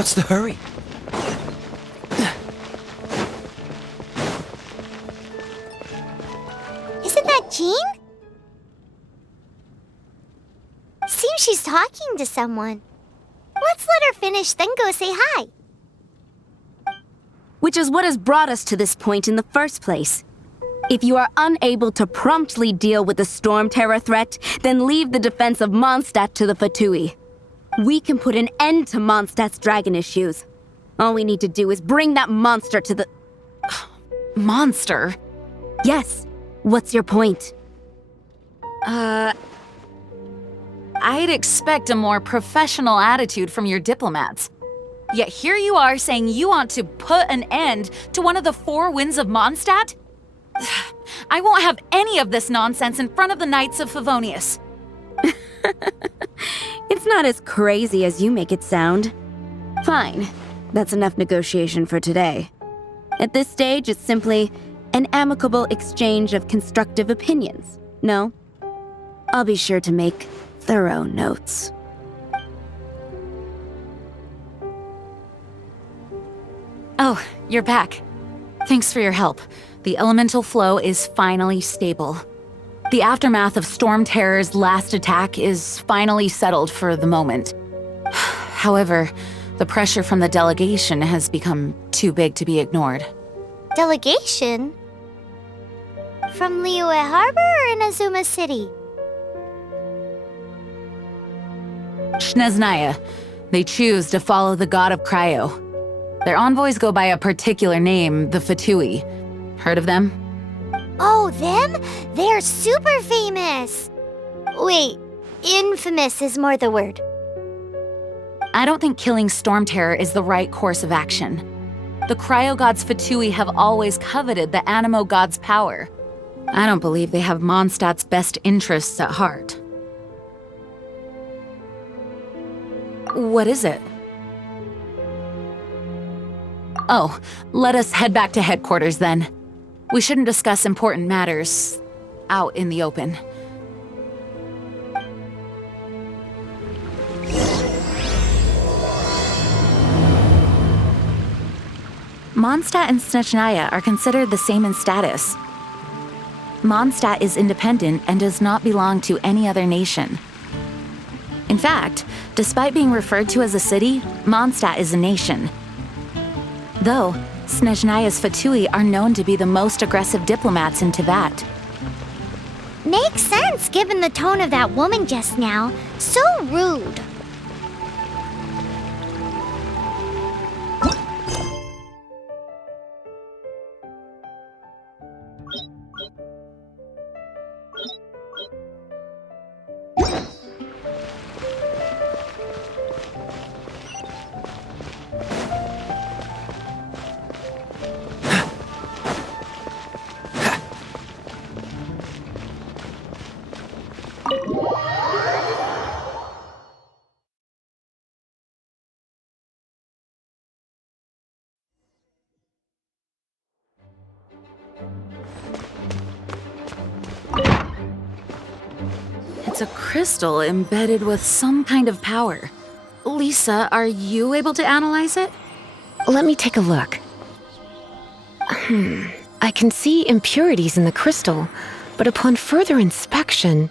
What's the hurry? Isn't that Jean? Seems she's talking to someone. Let's let her finish, then go say hi. Which is what has brought us to this point in the first place. If you are unable to promptly deal with the storm terror threat, then leave the defense of Mondstadt to the Fatui. We can put an end to Mondstadt's dragon issues. All we need to do is bring that monster to the... Monster? Yes. What's your point? I'd expect a more professional attitude from your diplomats. Yet here you are saying you want to put an end to one of the four winds of Mondstadt? I won't have any of this nonsense in front of the Knights of Favonius. It's not as crazy as you make it sound. Fine. That's enough negotiation for today. At this stage, it's simply an amicable exchange of constructive opinions. No? I'll be sure to make thorough notes. Oh, you're back. Thanks for your help. The elemental flow is finally stable. The aftermath of Storm Terror's last attack is finally settled for the moment. However, the pressure from the delegation has become too big to be ignored. Delegation? From Liyue Harbor or Inazuma City? Snezhnaya. They choose to follow the god of Cryo. Their envoys go by a particular name, the Fatui. Heard of them? Oh, them? They're super famous! Wait, infamous is more the word. I don't think killing Storm Terror is the right course of action. The Cryo God's Fatui have always coveted the Animo God's power. I don't believe they have Mondstadt's best interests at heart. What is it? Oh, let us head back to headquarters then. We shouldn't discuss important matters out in the open. Mondstadt and Snezhnaya are considered the same in status. Mondstadt is independent and does not belong to any other nation. In fact, despite being referred to as a city, Mondstadt is a nation. Though, Snezhnaya's Fatui are known to be the most aggressive diplomats in Teyvat. Makes sense given the tone of that woman just now. So rude. It's a crystal embedded with some kind of power. Lisa, are you able to analyze it? Let me take a look. I can see impurities in the crystal, but upon further inspection...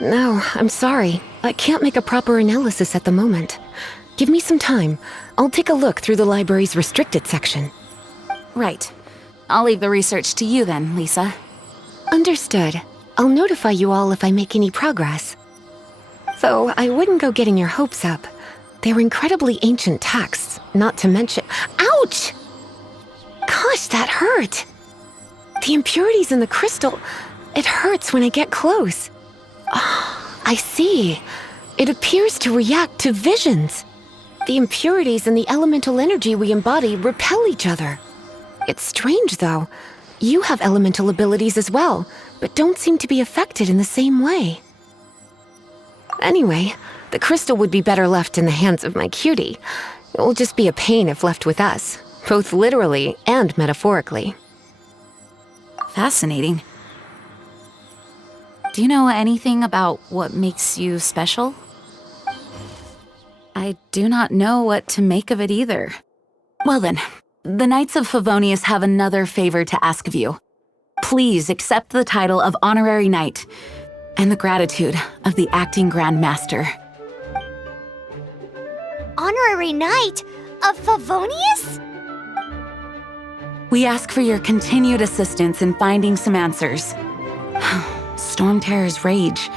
No, I'm sorry. I can't make a proper analysis at the moment. Give me some time. I'll take a look through the library's restricted section. Right. I'll leave the research to you then, Lisa. Understood. I'll notify you all if I make any progress. Though I wouldn't go getting your hopes up. They're incredibly ancient texts, not to mention... Ouch! Gosh, that hurt! The impurities in the crystal... It hurts when I get close. Oh, I see. It appears to react to visions. The impurities and the elemental energy we embody repel each other. It's strange, though. You have elemental abilities as well, but don't seem to be affected in the same way. Anyway, the crystal would be better left in the hands of my cutie. It will just be a pain if left with us, both literally and metaphorically. Fascinating. Do you know anything about what makes you special? I do not know what to make of it either. Well then, the Knights of Favonius have another favor to ask of you. Please accept the title of Honorary Knight and the gratitude of the Acting Grand Master. Honorary Knight of Favonius? We ask for your continued assistance in finding some answers. Storm Terror's rage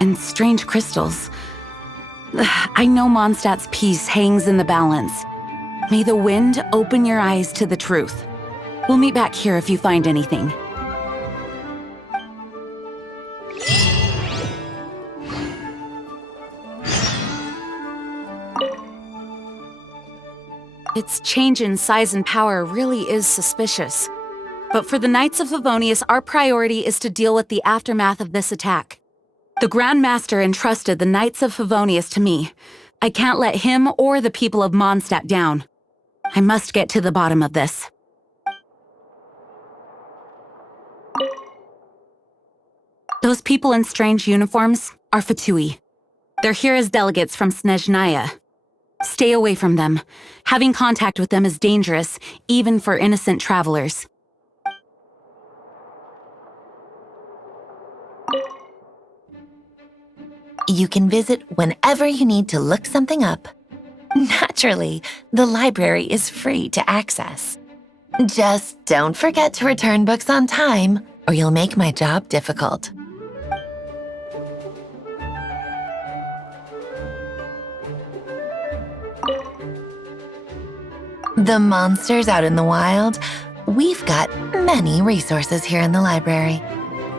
and strange crystals. I know Mondstadt's peace hangs in the balance. May the wind open your eyes to the truth. We'll meet back here if you find anything. Its change in size and power really is suspicious. But for the Knights of Favonius, our priority is to deal with the aftermath of this attack. The Grand Master entrusted the Knights of Favonius to me. I can't let him or the people of Mondstadt down. I must get to the bottom of this. Those people in strange uniforms are Fatui. They're here as delegates from Snezhnaya. Stay away from them. Having contact with them is dangerous, even for innocent travelers. You can visit whenever you need to look something up. Naturally, the library is free to access. Just don't forget to return books on time, or you'll make my job difficult. The monsters out in the wild, we've got many resources here in the library.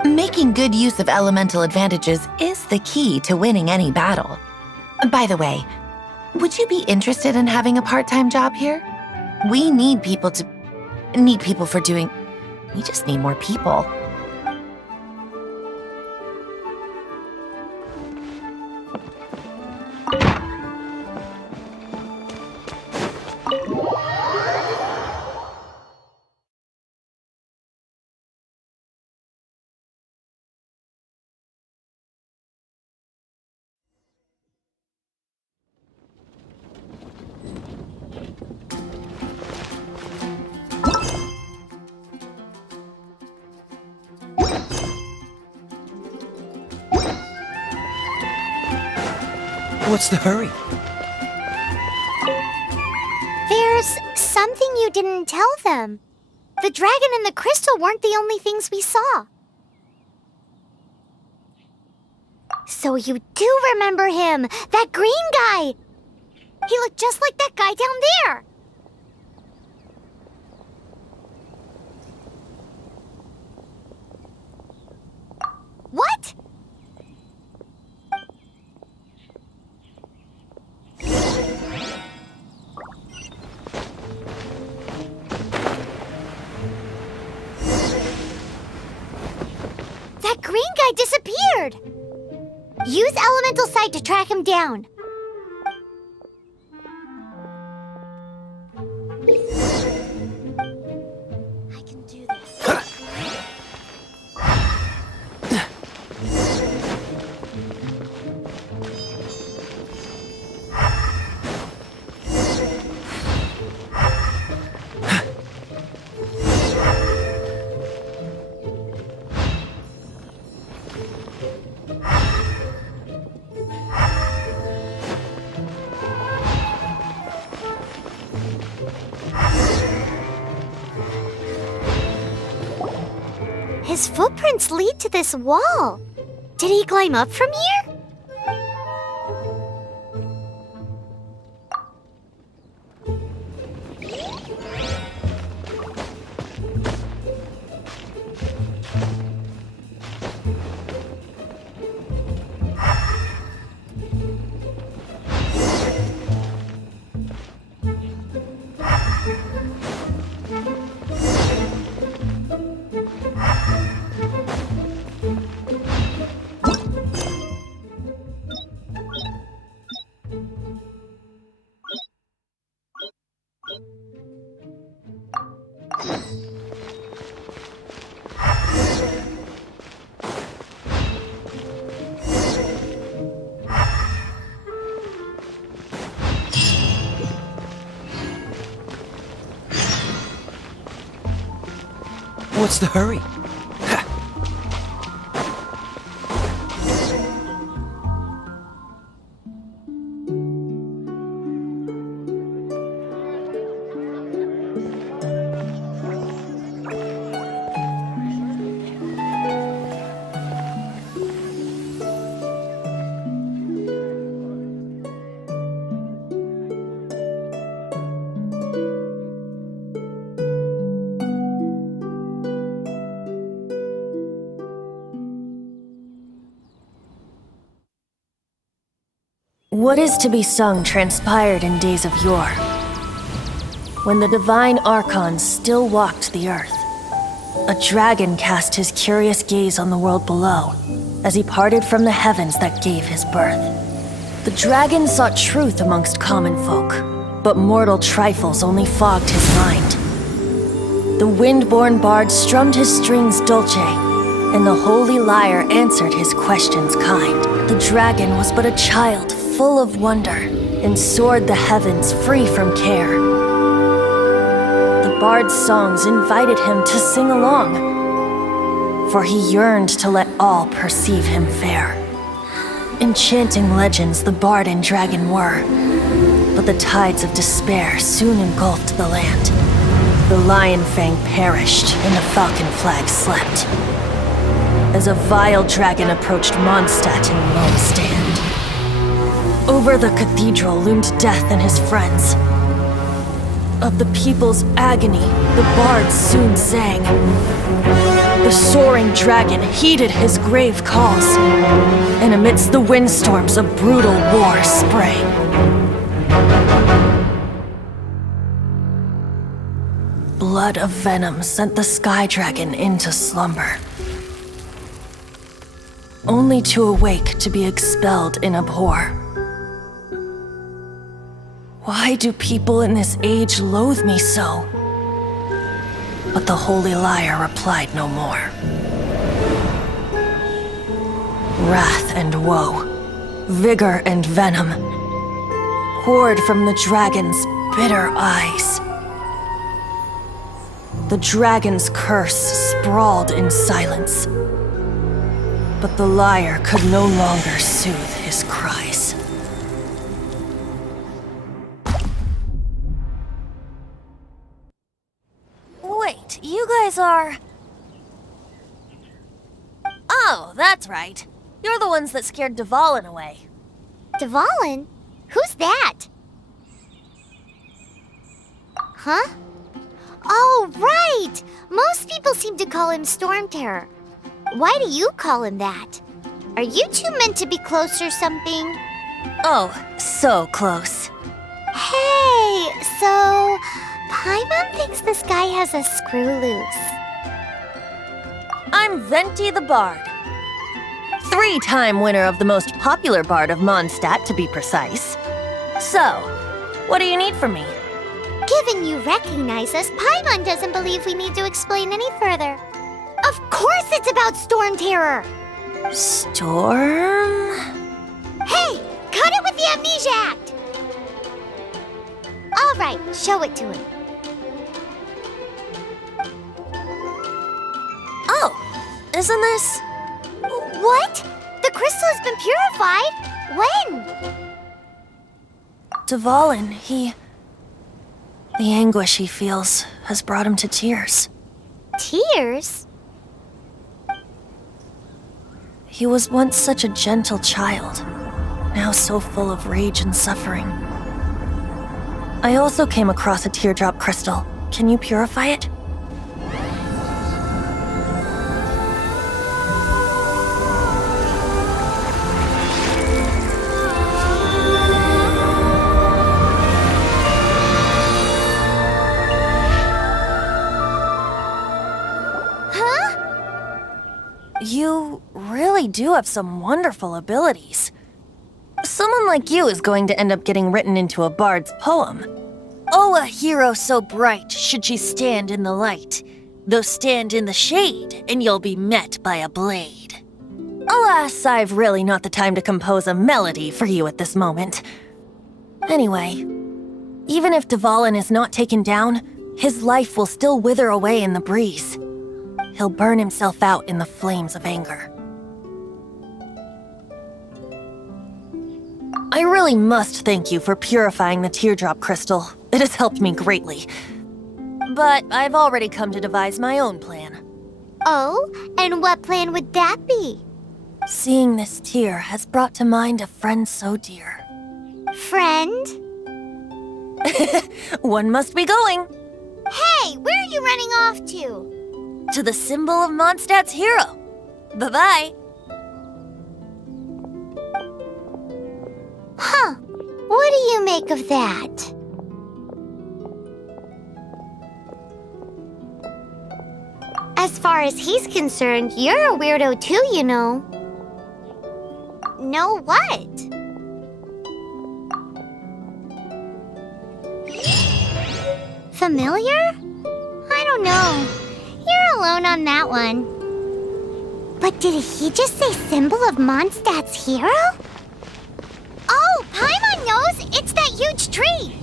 Making good use of elemental advantages is the key to winning any battle. By the way, would you be interested in having a part-time job here? We need people for doing... We just need more people. What's the hurry? There's something you didn't tell them. The dragon and the crystal weren't the only things we saw. So you do remember him, that green guy! He looked just like that guy down there! What? That green guy disappeared! Use Elemental Sight to track him down. I can do this. His footprints lead to this wall. Did he climb up from here? What's the hurry? What is to be sung transpired in days of yore, when the divine Archons still walked the earth. A dragon cast his curious gaze on the world below, as he parted from the heavens that gave his birth. The dragon sought truth amongst common folk, but mortal trifles only fogged his mind. The wind-born bard strummed his strings dolce, and the holy lyre answered his questions kind. The dragon was but a child, full of wonder, and soared the heavens free from care. The bard's songs invited him to sing along, for he yearned to let all perceive him fair. Enchanting legends the bard and dragon were, but the tides of despair soon engulfed the land. The lion fang perished, and the falcon flag slept, as a vile dragon approached Mondstadt in lone stand. Over the cathedral loomed death and his friends. Of the people's agony, the bards soon sang. The soaring dragon heeded his grave calls, and amidst the windstorms a brutal war sprang. Blood of venom sent the sky dragon into slumber, only to awake to be expelled in abhor. Why do people in this age loathe me so? But the holy lyre replied no more. Wrath and woe, vigor and venom, poured from the dragon's bitter eyes. The dragon's curse sprawled in silence, but the lyre could no longer soothe his cries. Wait, you guys are... Oh, that's right. You're the ones that scared Dvalin away. Dvalin? Who's that? Huh? Oh, right! Most people seem to call him Storm Terror. Why do you call him that? Are you two meant to be close or something? Oh, so close. Hey, so... Paimon thinks this guy has a screw loose. I'm Venti the Bard. 3-time winner of the most popular bard of Mondstadt, to be precise. So, what do you need from me? Given you recognize us, Paimon doesn't believe we need to explain any further. Of course it's about Storm Terror! Storm? Hey! Cut it with the Amnesia Act! Alright, show it to him. Oh, isn't this... What? The crystal has been purified? When? Dvalin, the anguish he feels has brought him to tears. Tears? He was once such a gentle child, now so full of rage and suffering. I also came across a teardrop crystal. Can you purify it? You really do have some wonderful abilities. Someone like you is going to end up getting written into a bard's poem. Oh, a hero so bright should she stand in the light, though stand in the shade, and you'll be met by a blade. Alas, I've really not the time to compose a melody for you at this moment. Anyway, even if Dvalin is not taken down, his life will still wither away in the breeze. he'll burn himself out in the flames of anger. I really must thank you for purifying the teardrop crystal. It has helped me greatly. But I've already come to devise my own plan. Oh, and what plan would that be? Seeing this tear has brought to mind a friend so dear. Friend? One must be going. Hey, where are you running off to? To the symbol of Mondstadt's hero. Bye-bye. Huh. What do you make of that? As far as he's concerned, you're a weirdo too, you know. Know what? Familiar? I don't know. You're alone on that one. But did he just say symbol of Mondstadt's hero? Oh, Paimon knows! It's that huge tree!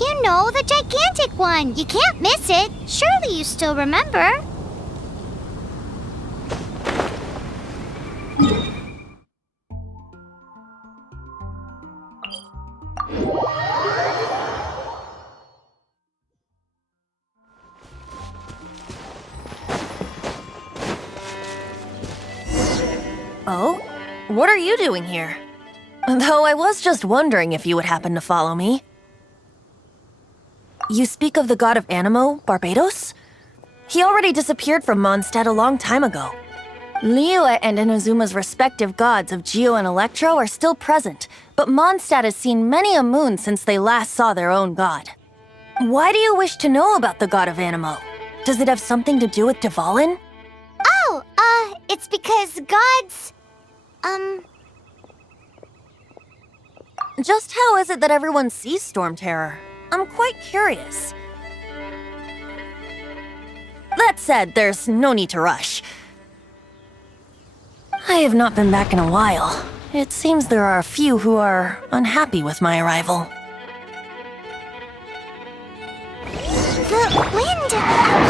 You know, the gigantic one. You can't miss it. Surely you still remember. Oh? What are you doing here? Though I was just wondering if you would happen to follow me. You speak of the god of Animo, Barbados? He already disappeared from Mondstadt a long time ago. Liyue and Inazuma's respective gods of Geo and Electro are still present, but Mondstadt has seen many a moon since they last saw their own god. Why do you wish to know about the god of Animo? Does it have something to do with Dvalin? Oh, it's because gods... Just how is it that everyone sees Storm Terror? I'm quite curious. That said, there's no need to rush. I have not been back in a while. It seems there are a few who are unhappy with my arrival. The wind! Eyes!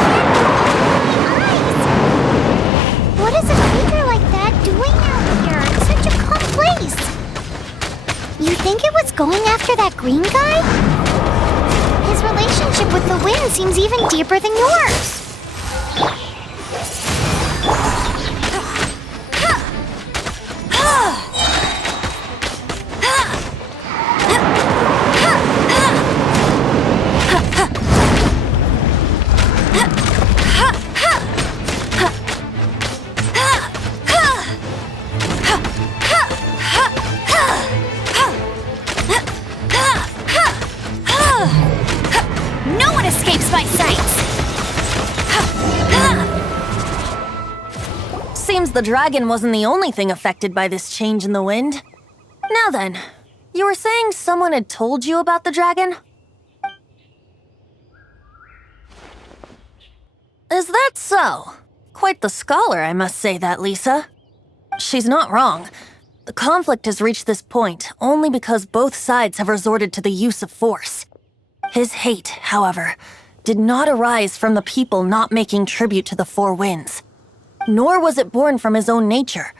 What is a creature like that doing out here in such a calm place? You think it was going after that green guy? His relationship with the wind seems even deeper than yours. No one escapes my sights! Seems the dragon wasn't the only thing affected by this change in the wind. Now then, you were saying someone had told you about the dragon? Is that so? Quite the scholar, I must say that, Lisa. She's not wrong. The conflict has reached this point only because both sides have resorted to the use of force. His hate, however, did not arise from the people not making tribute to the Four Winds. Nor was it born from his own nature,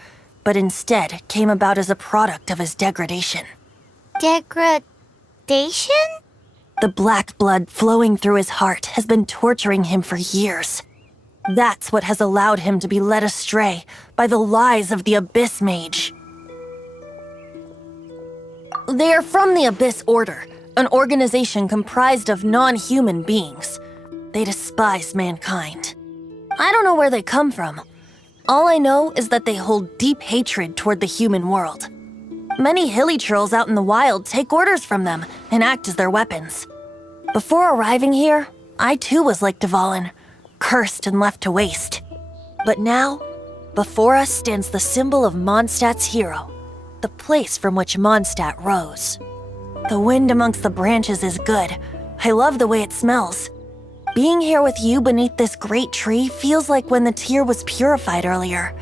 but instead came about as a product of his degradation. Degradation? The black blood flowing through his heart has been torturing him for years. That's what has allowed him to be led astray by the lies of the Abyss Mage. They are from the Abyss Order, an organization comprised of non-human beings. They despise mankind. I don't know where they come from. All I know is that they hold deep hatred toward the human world. Many hilly trolls out in the wild take orders from them and act as their weapons. Before arriving here, I too was like Dvalin, cursed and left to waste. But now, before us stands the symbol of Mondstadt's hero, the place from which Mondstadt rose. The wind amongst the branches is good. I love the way it smells. Being here with you beneath this great tree feels like when the tear was purified earlier.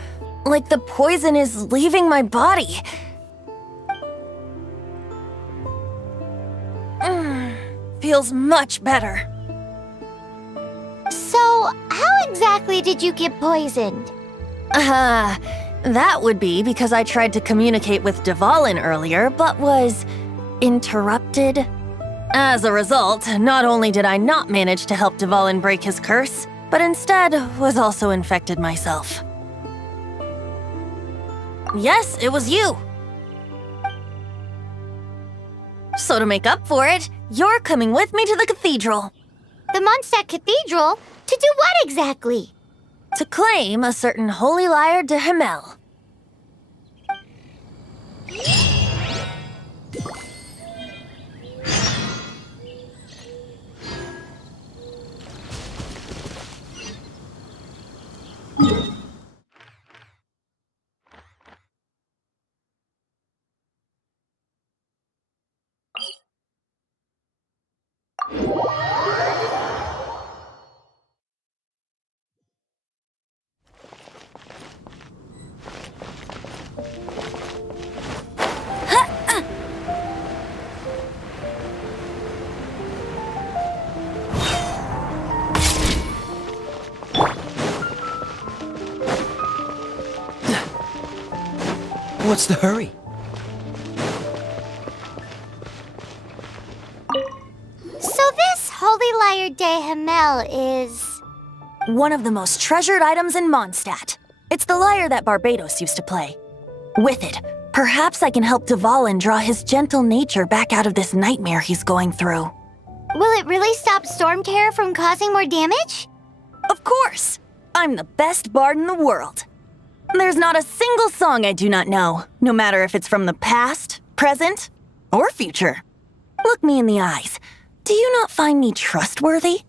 Like the poison is leaving my body. Feels much better. So, how exactly did you get poisoned? That would be because I tried to communicate with Dvalin earlier, but was interrupted. As a result, not only did I not manage to help Dvalin break his curse, but instead was also infected myself. Yes, it was you. So to make up for it, you're coming with me to the cathedral. The Mondstadt Cathedral? To do what exactly? To claim a certain holy lyre de Himmel. What's the hurry? So this holy lyre de Himmel is... One of the most treasured items in Mondstadt. It's the lyre that Barbados used to play. With it, perhaps I can help Dvalin draw his gentle nature back out of this nightmare he's going through. Will it really stop Storm Terror from causing more damage? Of course! I'm the best bard in the world. There's not a single song I do not know, no matter if it's from the past, present, or future. Look me in the eyes. Do you not find me trustworthy?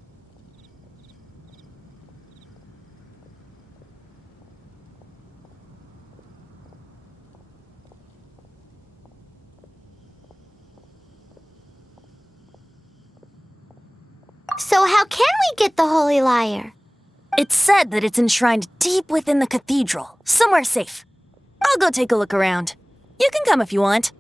So how can we get the holy lyre? It's said that it's enshrined deep within the cathedral, somewhere safe. I'll go take a look around. You can come if you want.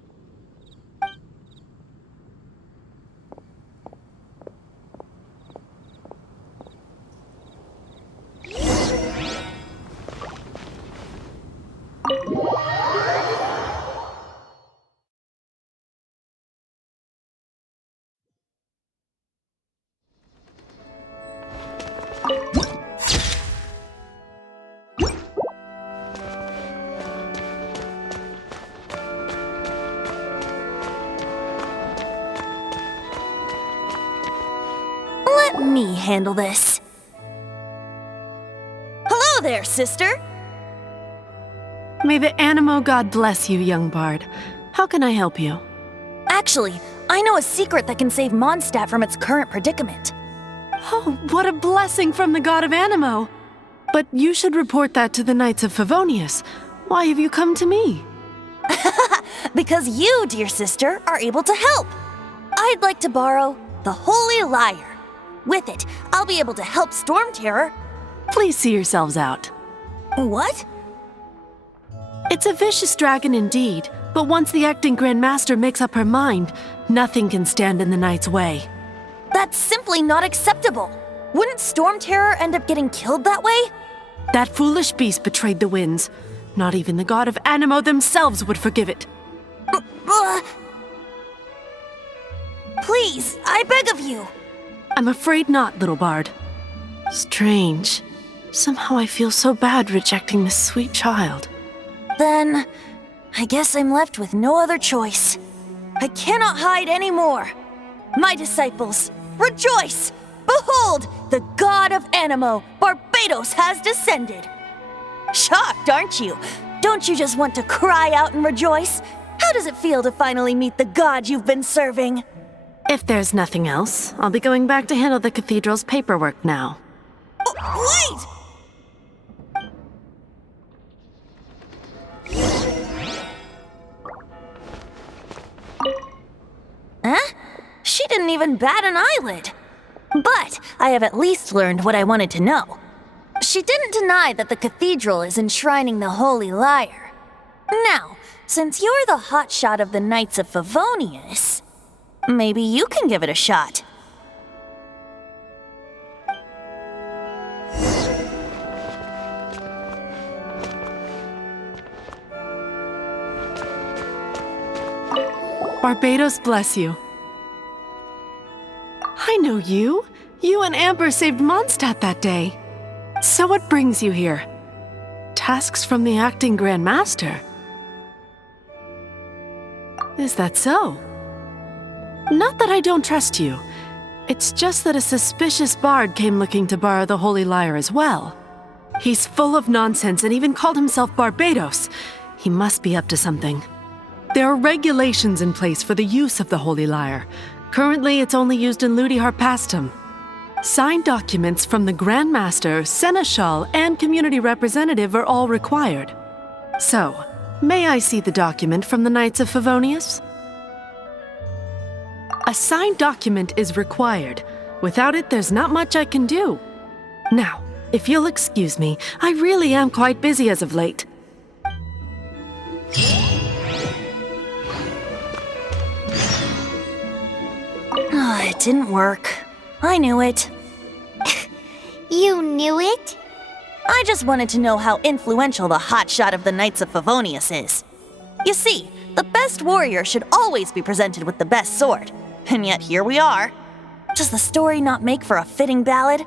Let me handle this. Hello there, sister! May the Animo God bless you, young bard. How can I help you? Actually, I know a secret that can save Mondstadt from its current predicament. Oh, what a blessing from the god of Animo! But you should report that to the Knights of Favonius. Why have you come to me? Because you, dear sister, are able to help. I'd like to borrow the Holy Lyre. With it, I'll be able to help Storm Terror. Please see yourselves out. What? It's a vicious dragon indeed, but once the acting Grand Master makes up her mind, nothing can stand in the Knight's way. That's simply not acceptable. Wouldn't Storm Terror end up getting killed that way? That foolish beast betrayed the winds. Not even the god of Animo themselves would forgive it. Please, I beg of you. I'm afraid not, little bard. Strange. Somehow I feel so bad rejecting this sweet child. Then, I guess I'm left with no other choice. I cannot hide anymore. My disciples, rejoice! Behold, the god of Animo, Barbados, has descended. Shocked, aren't you? Don't you just want to cry out and rejoice? How does it feel to finally meet the god you've been serving? If there's nothing else, I'll be going back to handle the cathedral's paperwork now. Wait! Huh? She didn't even bat an eyelid. But I have at least learned what I wanted to know. She didn't deny that the cathedral is enshrining the holy lyre. Now, since you're the hotshot of the Knights of Favonius, maybe you can give it a shot. Barbados bless you. I know you. You and Amber saved Mondstadt that day. So what brings you here? Tasks from the acting Grand Master. Is that so? Not that I don't trust you. It's just that a suspicious bard came looking to borrow the holy lyre as well. He's full of nonsense and even called himself Barbados. He must be up to something. There are regulations in place for the use of the holy lyre. Currently, it's only used in Ludi Harpastum. Signed documents from the Grand Master, Seneschal, and community representative are all required. So, may I see the document from the Knights of Favonius? A signed document is required. Without it, there's not much I can do. Now, if you'll excuse me, I really am quite busy as of late. It didn't work. I knew it. You knew it? I just wanted to know how influential the hotshot of the Knights of Favonius is. You see, the best warrior should always be presented with the best sword. And yet here we are. Does the story not make for a fitting ballad?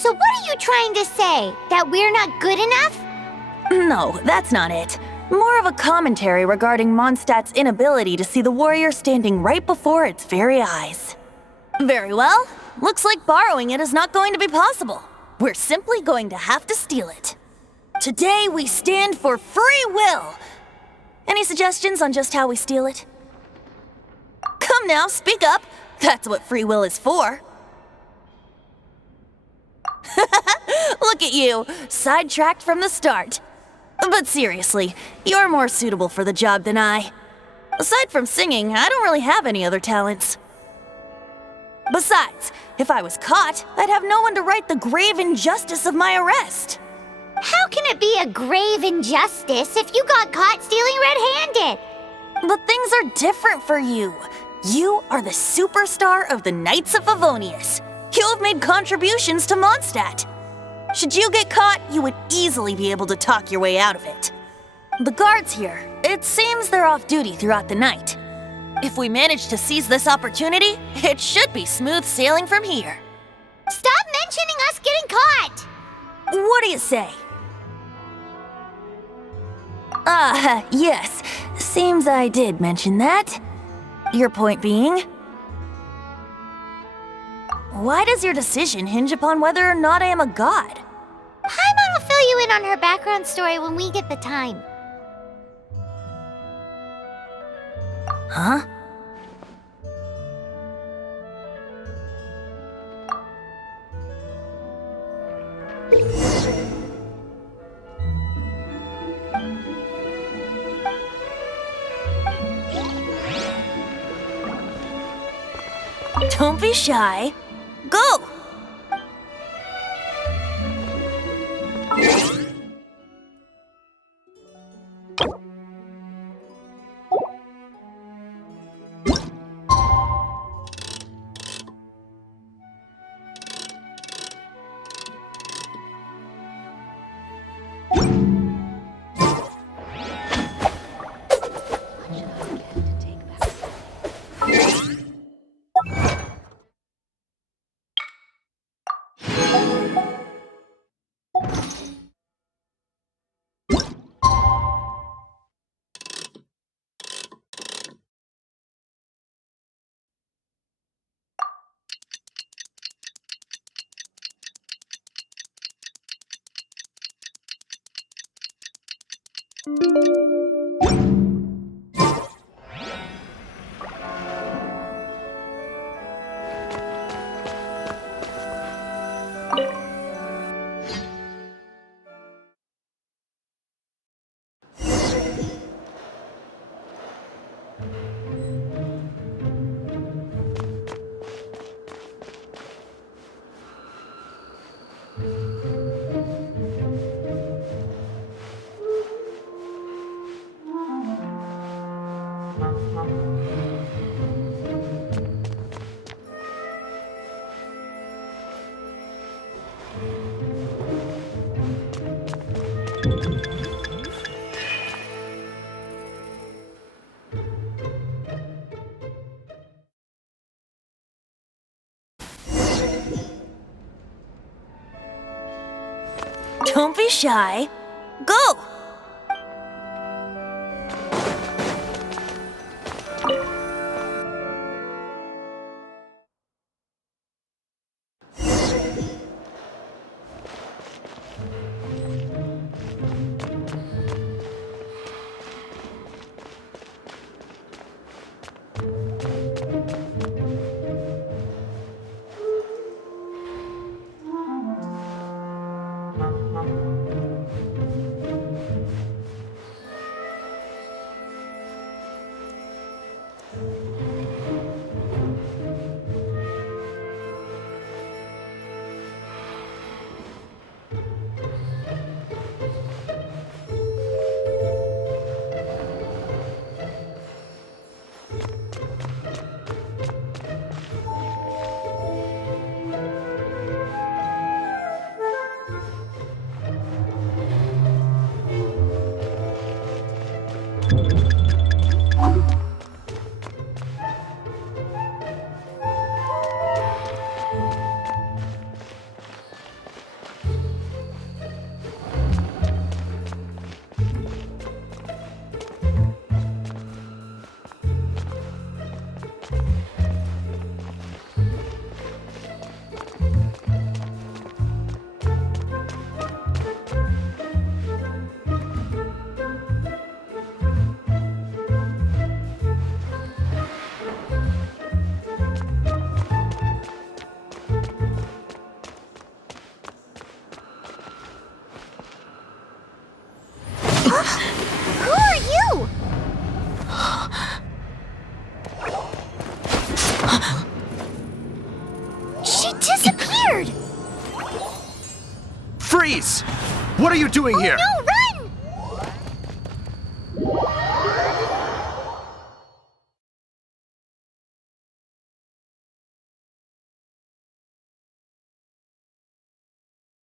So what are you trying to say? That we're not good enough? No, that's not it. More of a commentary regarding Mondstadt's inability to see the warrior standing right before its very eyes. Very well. Looks like borrowing it is not going to be possible. We're simply going to have to steal it. Today we stand for free will. Any suggestions on just how we steal it? Come now, speak up. That's what free will is for. Look at you, sidetracked from the start. But seriously, you're more suitable for the job than I. Aside from singing, I don't really have any other talents. Besides, if I was caught, I'd have no one to right the grave injustice of my arrest. How can it be a grave injustice if you got caught stealing red-handed? But things are different for you. You are the superstar of the Knights of Favonius. You have made contributions to Mondstadt. Should you get caught, you would easily be able to talk your way out of it. The guards here, it seems they're off duty throughout the night. If we manage to seize this opportunity, it should be smooth sailing from here. Stop mentioning us getting caught! What do you say? Yes. Seems I did mention that. Your point being? Why does your decision hinge upon whether or not I am a god? Paimon will fill you in on her background story when we get the time. Huh? Don't be shy. Go! Don't be shy. Go! Who are you? She disappeared! Freeze! What are you doing here? No, run!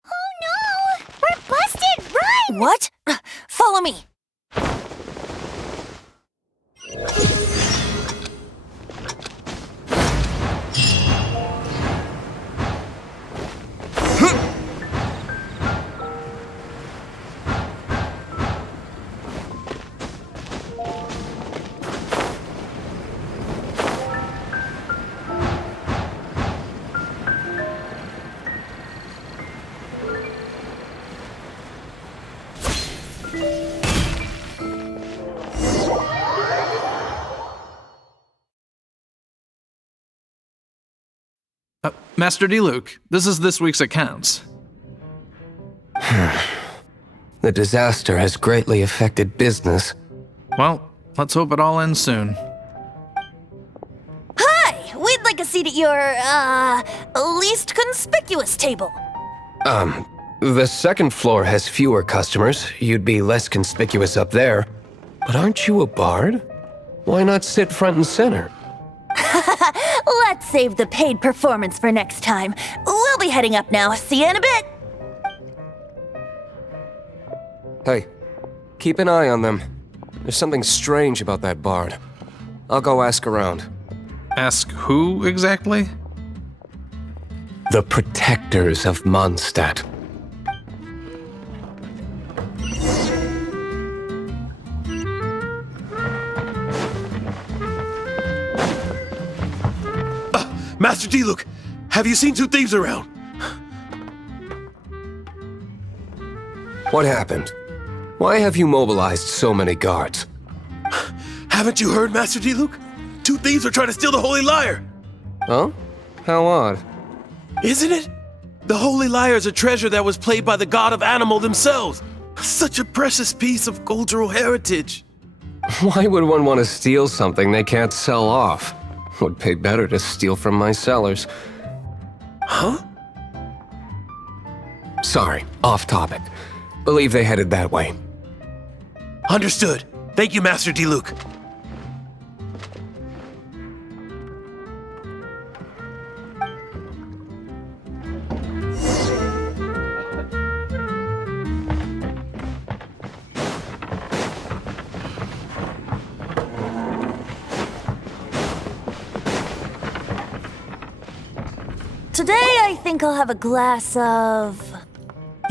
Oh no! We're busted! Run! What? Follow me. Master Diluc, this is this week's accounts. The disaster has greatly affected business. Well, let's hope it all ends soon. Hi! We'd like a seat at your, least conspicuous table. The second floor has fewer customers. You'd be less conspicuous up there. But aren't you a bard? Why not sit front and center? Let's save the paid performance for next time. We'll be heading up now. See you in a bit. Hey, keep an eye on them. There's something strange about that bard. I'll go ask around. Ask who exactly? The protectors of Mondstadt. Master Diluc, have you seen two thieves around? What happened? Why have you mobilized so many guards? Haven't you heard, Master Diluc? Two thieves are trying to steal the holy lyre. Oh? How odd. Isn't it? The holy lyre is a treasure that was played by the god of animal themselves. Such a precious piece of cultural heritage. Why would one want to steal something they can't sell off? Would pay better to steal from my sellers. Huh? Sorry, off topic. Believe they headed that way. Understood. Thank you, Master Diluc. Today I think I'll have a glass of...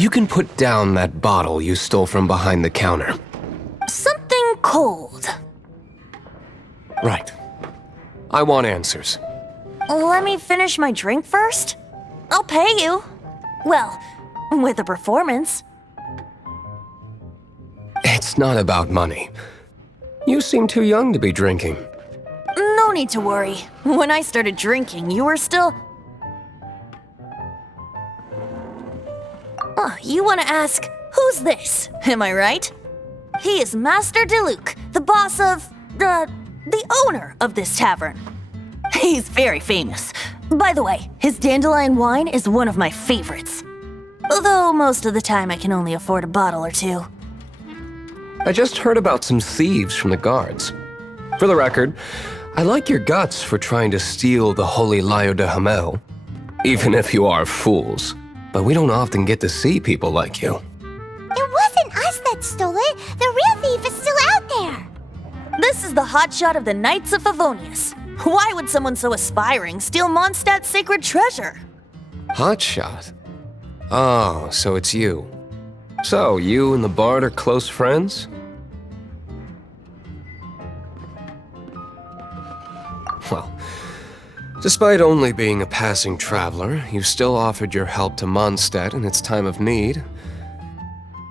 You can put down that bottle you stole from behind the counter. Something cold. Right. I want answers. Let me finish my drink first. I'll pay you. Well, with a performance. It's not about money. You seem too young to be drinking. No need to worry. When I started drinking, you were still... You want to ask, who's this? Am I right? He is Master Diluc, the boss of... the owner of this tavern. He's very famous. By the way, his dandelion wine is one of my favorites. Although most of the time I can only afford a bottle or two. I just heard about some thieves from the guards. For the record, I like your guts for trying to steal the holy lyre de Hamel. Even if you are fools. But we don't often get to see people like you. It wasn't us that stole it. The real thief is still out there. This is the hotshot of the Knights of Favonius. Why would someone so aspiring steal Mondstadt's sacred treasure? Hotshot? Oh, so it's you. So, you and the bard are close friends? Well, despite only being a passing traveler, you still offered your help to Mondstadt in its time of need.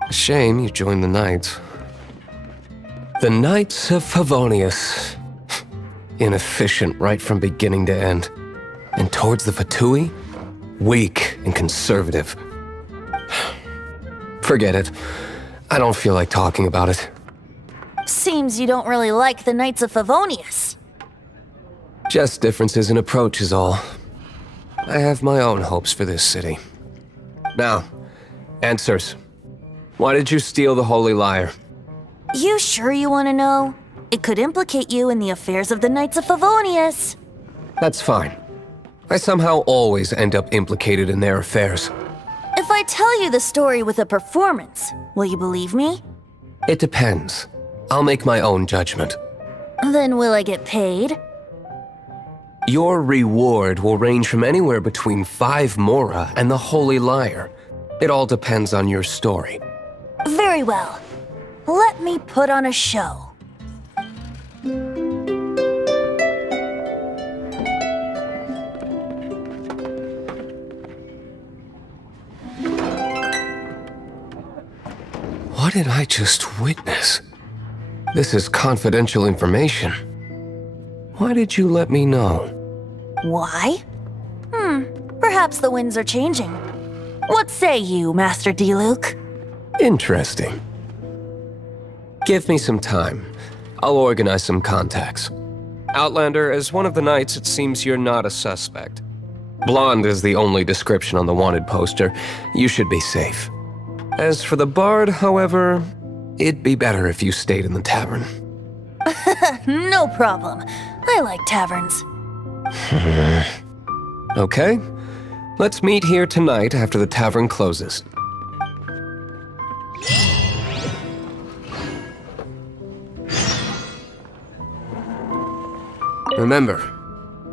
A shame you joined the Knights. The Knights of Favonius. Inefficient right from beginning to end. And towards the Fatui, weak and conservative. Forget it. I don't feel like talking about it. Seems you don't really like the Knights of Favonius. Just differences in approach is all. I have my own hopes for this city. Now, answers. Why did you steal the holy lyre? You sure you want to know? It could implicate you in the affairs of the Knights of Favonius. That's fine. I somehow always end up implicated in their affairs. If I tell you the story with a performance, will you believe me? It depends. I'll make my own judgment. Then will I get paid? Your reward will range from anywhere between 5 mora and the holy lyre. It all depends on your story. Very well. Let me put on a show. What did I just witness? This is confidential information. Why did you let me know? Why? Perhaps the winds are changing. What say you, Master Diluc? Interesting. Give me some time. I'll organize some contacts. Outlander, as one of the knights, it seems you're not a suspect. Blonde is the only description on the wanted poster. You should be safe. As for the bard, however, it'd be better if you stayed in the tavern. No problem. I like taverns. Okay. Let's meet here tonight after the tavern closes. Remember,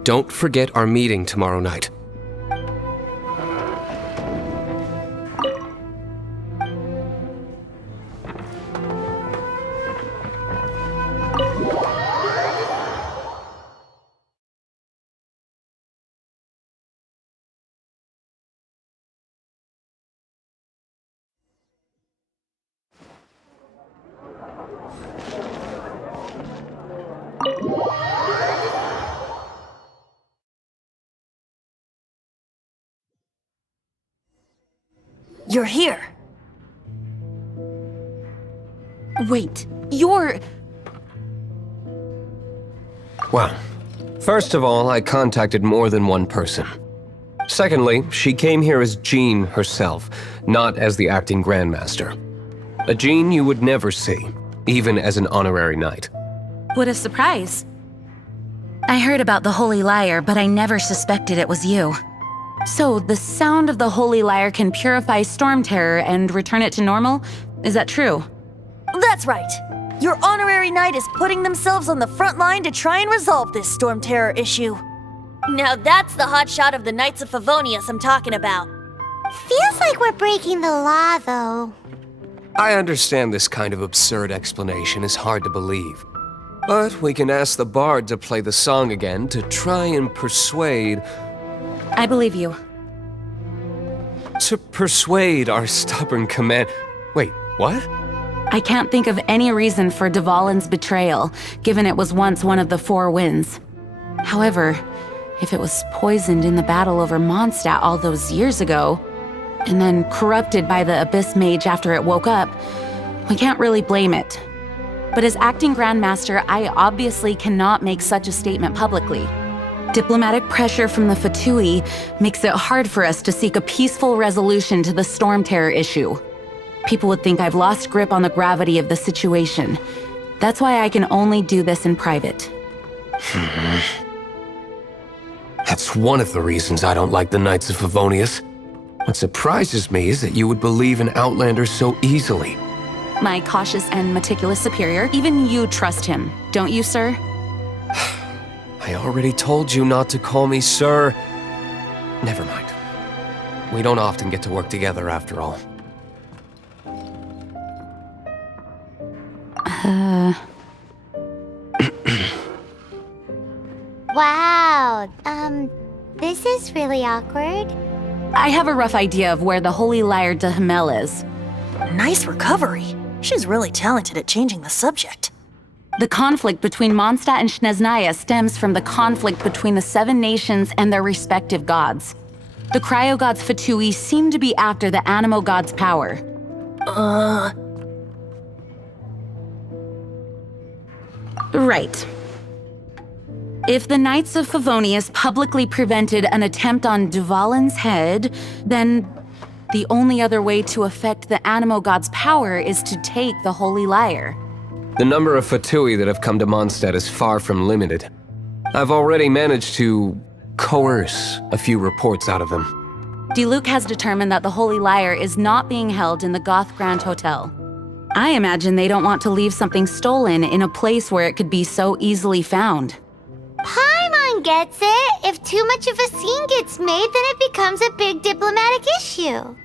don't forget our meeting tomorrow night. You're here. Wait, you're... Well, first of all, I contacted more than one person. Secondly, she came here as Jean herself, not as the acting Grandmaster. A Jean you would never see, even as an honorary knight. What a surprise. I heard about the holy lyre, but I never suspected it was you. So, the sound of the holy lyre can purify storm terror and return it to normal? Is that true? That's right. Your honorary knight is putting themselves on the front line to try and resolve this storm terror issue. Now that's the hotshot of the Knights of Favonius I'm talking about. Feels like we're breaking the law, though. I understand this kind of absurd explanation is hard to believe. But we can ask the bard to play the song again to try and persuade... I believe you. To persuade our stubborn command... Wait, what? I can't think of any reason for Dvalin's betrayal, given it was once one of the Four Winds. However, if it was poisoned in the battle over Mondstadt all those years ago, and then corrupted by the Abyss Mage after it woke up, we can't really blame it. But as acting Grandmaster, I obviously cannot make such a statement publicly. Diplomatic pressure from the Fatui makes it hard for us to seek a peaceful resolution to the Storm Terror issue. People would think I've lost grip on the gravity of the situation. That's why I can only do this in private. That's one of the reasons I don't like the Knights of Favonius. What surprises me is that you would believe in Outlanders so easily. My cautious and meticulous superior, even you trust him, don't you, sir? I already told you not to call me sir. Never mind. We don't often get to work together after all. Wow, this is really awkward. I have a rough idea of where the Holy Lyre de Himmel is. Nice recovery. She's really talented at changing the subject. The conflict between Mondstadt and Snezhnaya stems from the conflict between the Seven Nations and their respective gods. The cryo-gods Fatui seem to be after the Animo god's power. Right. If the Knights of Favonius publicly prevented an attempt on Dvalin's head, then the only other way to affect the Animo god's power is to take the Holy Lyre. The number of Fatui that have come to Mondstadt is far from limited. I've already managed to coerce a few reports out of them. Diluc has determined that the Holy Lyre is not being held in the Goth Grand Hotel. I imagine they don't want to leave something stolen in a place where it could be so easily found. Paimon gets it. If too much of a scene gets made, then it becomes a big diplomatic issue.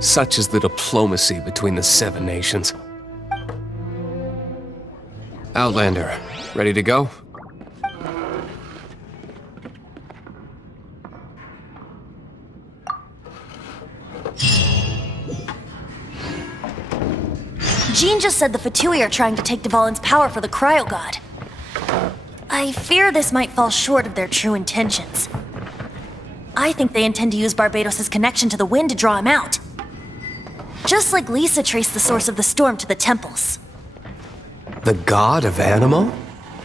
Such is the diplomacy between the Seven Nations. Outlander, ready to go? Jean just said the Fatui are trying to take Dvalin's power for the Cryo God. I fear this might fall short of their true intentions. I think they intend to use Barbados' connection to the wind to draw him out. Just like Lisa traced the source of the storm to the temples. The god of Animo?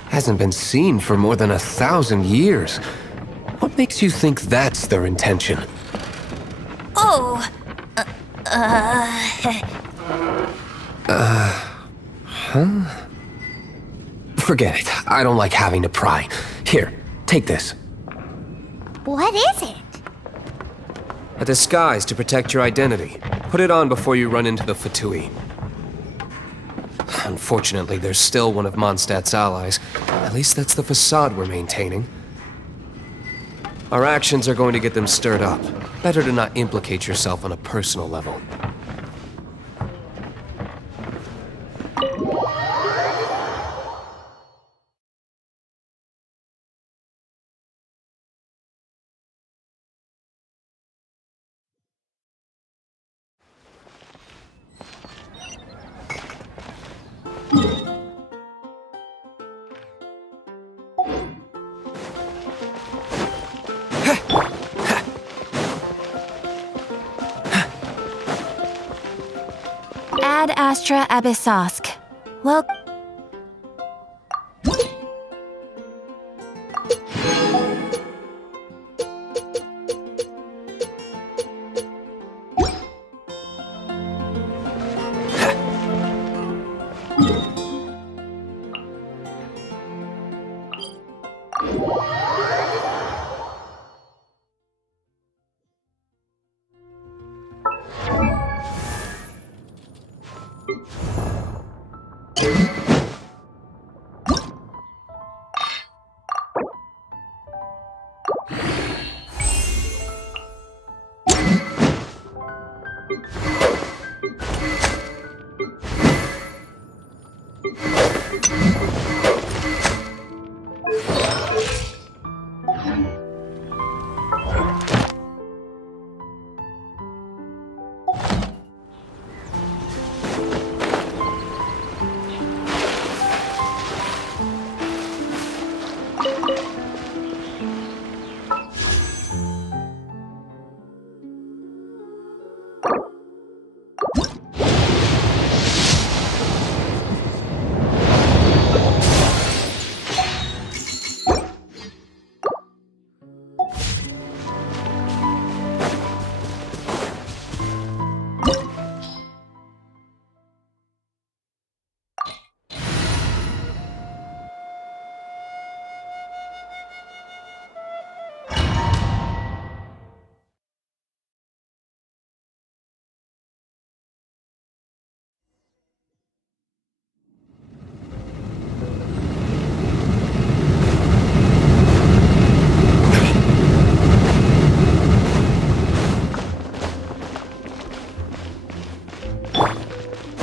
Hasn't been seen for more than 1,000 years. What makes you think that's their intention? Oh, Forget it. I don't like having to pry. Here, take this. What is it? A disguise to protect your identity. Put it on before you run into the Fatui. Unfortunately, there's still one of Mondstadt's allies. At least that's the facade we're maintaining. Our actions are going to get them stirred up. Better to not implicate yourself on a personal level. Ad Astra Abyssosk. Well,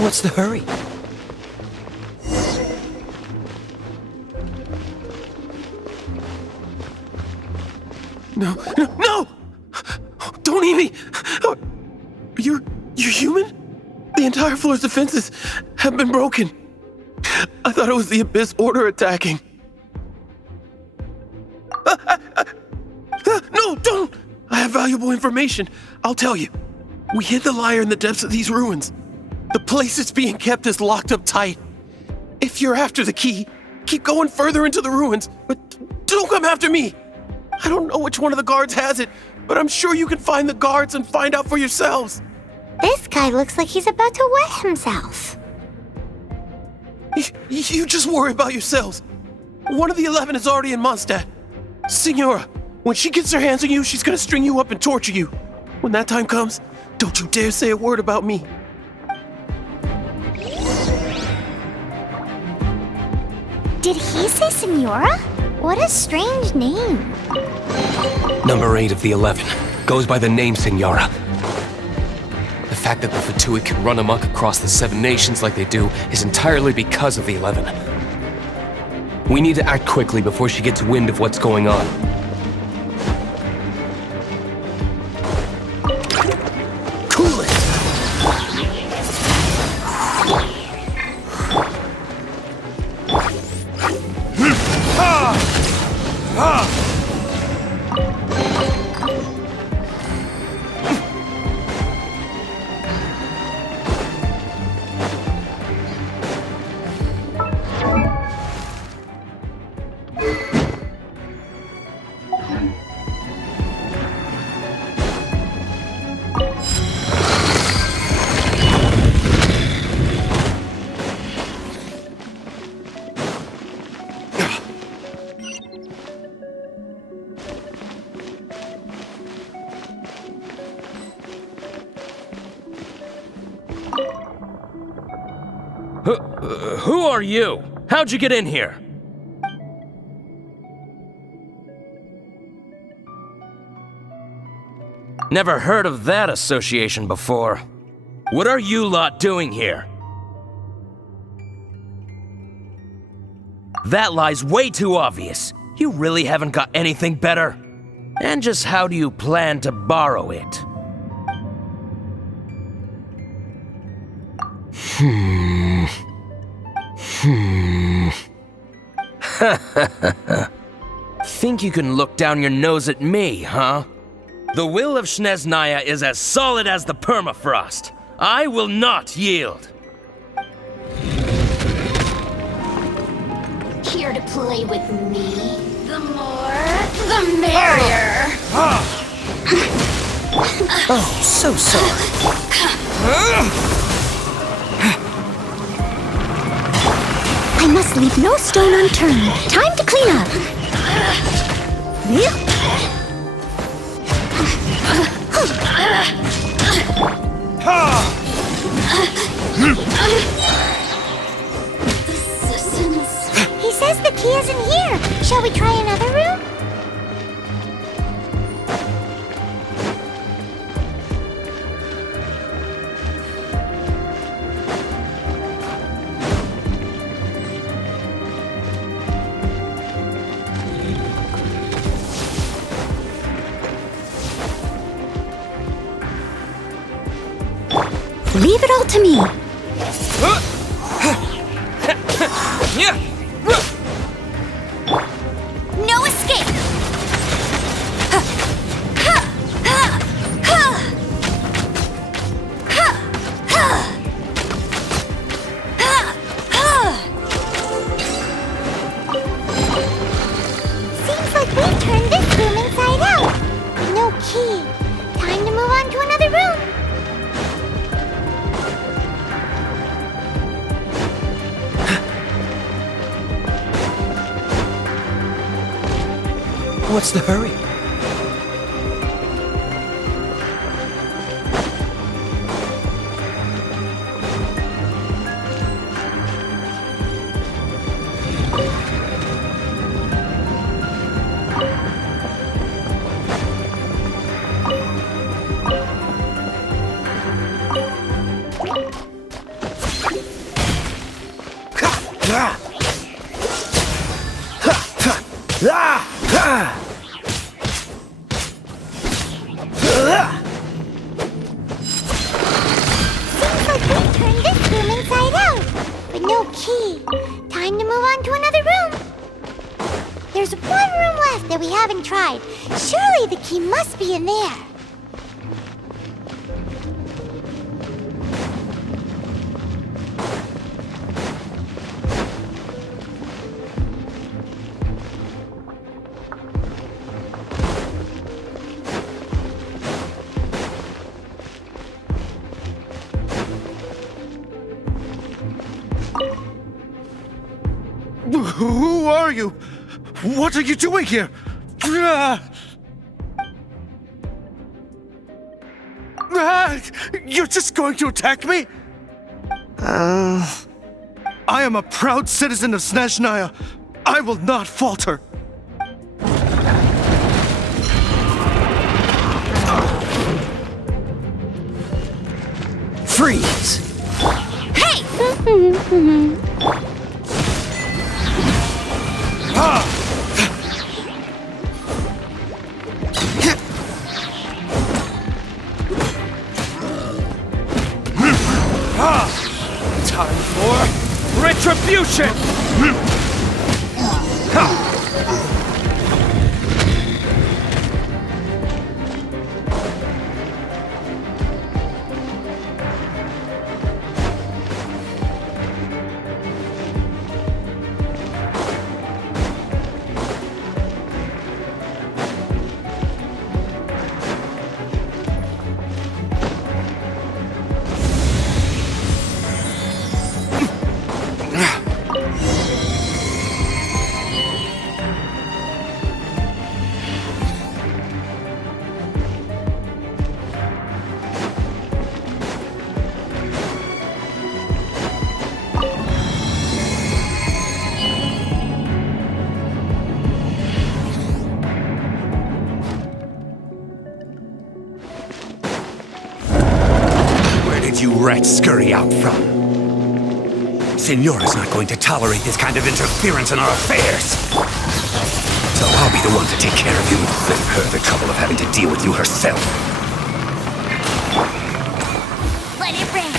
What's the hurry? No! Don't eat me! You're human? The entire floor's defenses have been broken. I thought it was the Abyss Order attacking. No, don't! I have valuable information. I'll tell you. We hid the lyre in the depths of these ruins. The place it's being kept is locked up tight. If you're after the key, keep going further into the ruins, but don't come after me. I don't know which one of the guards has it, but I'm sure you can find the guards and find out for yourselves. This guy looks like he's about to wet himself. You just worry about yourselves. One of the 11 is already in Mondstadt. Signora, when she gets her hands on you, she's gonna string you up and torture you. When that time comes, don't you dare say a word about me. Did he say Senora? What a strange name. Number 8 of the 11 goes by the name Senora. The fact that the Fatui can run amok across the 7 nations like they do is entirely because of the 11. We need to act quickly before she gets wind of what's going on. Cool it! Who are you? How'd you get in here? Never heard of that association before. What are you lot doing here? That lie's way too obvious. You really haven't got anything better? And just how do you plan to borrow it? Think you can look down your nose at me, huh? The will of Snezhnaya is as solid as the permafrost. I will not yield. Here to play with me? The more, the merrier. Oh, so sorry. I must leave no stone unturned. Time to clean up. He says the key is in here. Shall we try another room? Leave it all to me. No escape! Seems like we've turned this room inside out. No key. Time to move on to another room. What's the hurry? Seems like we've turned this room inside out. But no key. Time to move on to another room. There's one room left that we haven't tried. Surely the key must be in there. Who are you? What are you doing here? You're just going to attack me? I am a proud citizen of Snezhnaya. I will not falter. Freeze! Time for retribution! You rats scurry out from. Signora's not going to tolerate this kind of interference in our affairs. So I'll be the one to take care of you. Save her the trouble of having to deal with you herself. Let it rain.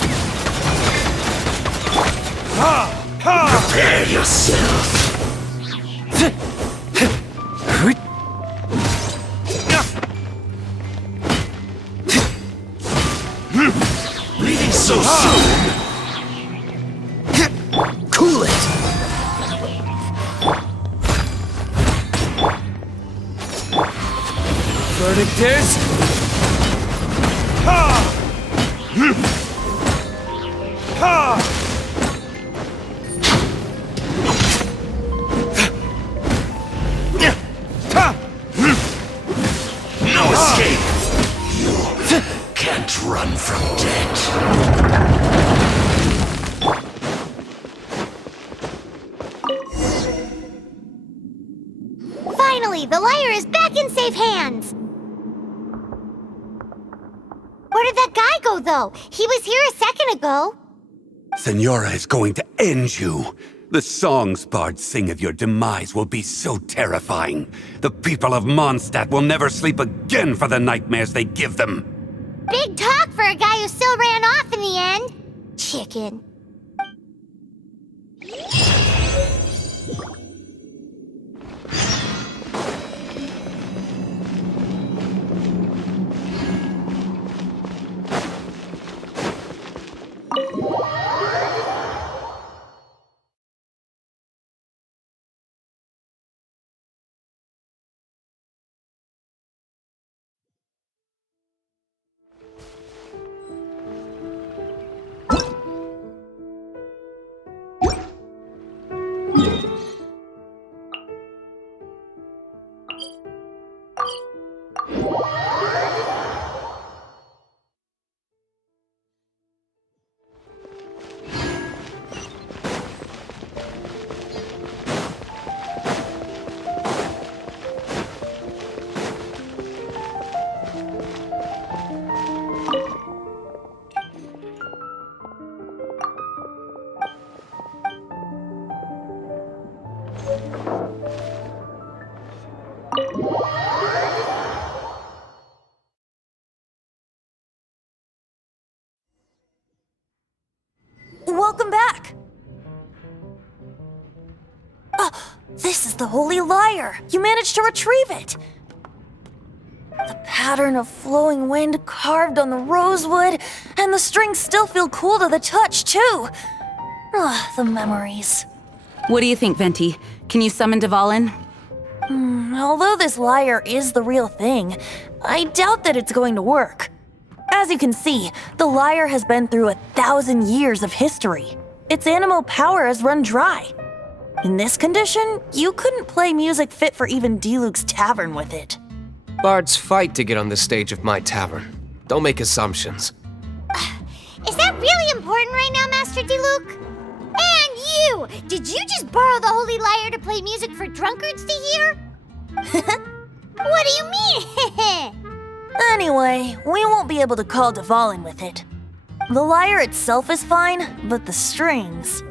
Prepare yourself. Leaving so soon? Cool it! Verdict is... No escape! You can't run from death. Finally, the lyre is back in safe hands! Where did that guy go, though? He was here a second ago. Signora is going to end you. The songs bards sing of your demise will be so terrifying. The people of Mondstadt will never sleep again for the nightmares they give them. Big talk for a guy who still ran off in the end. Chicken. Welcome back! This is the holy lyre! You managed to retrieve it! The pattern of flowing wind carved on the rosewood, and the strings still feel cool to the touch, too! The memories. What do you think, Venti? Can you summon Dvalin? Although this lyre is the real thing, I doubt that it's going to work. As you can see, the lyre has been through 1,000 years of history. Its animal power has run dry. In this condition, you couldn't play music fit for even Diluc's tavern with it. Bards fight to get on the stage of my tavern. Don't make assumptions. Is that really important right now, Master Diluc? And you! Did you just borrow the holy lyre to play music for drunkards to hear? What do you mean? Anyway, we won't be able to call Dvalin with it. The lyre itself is fine, but the strings...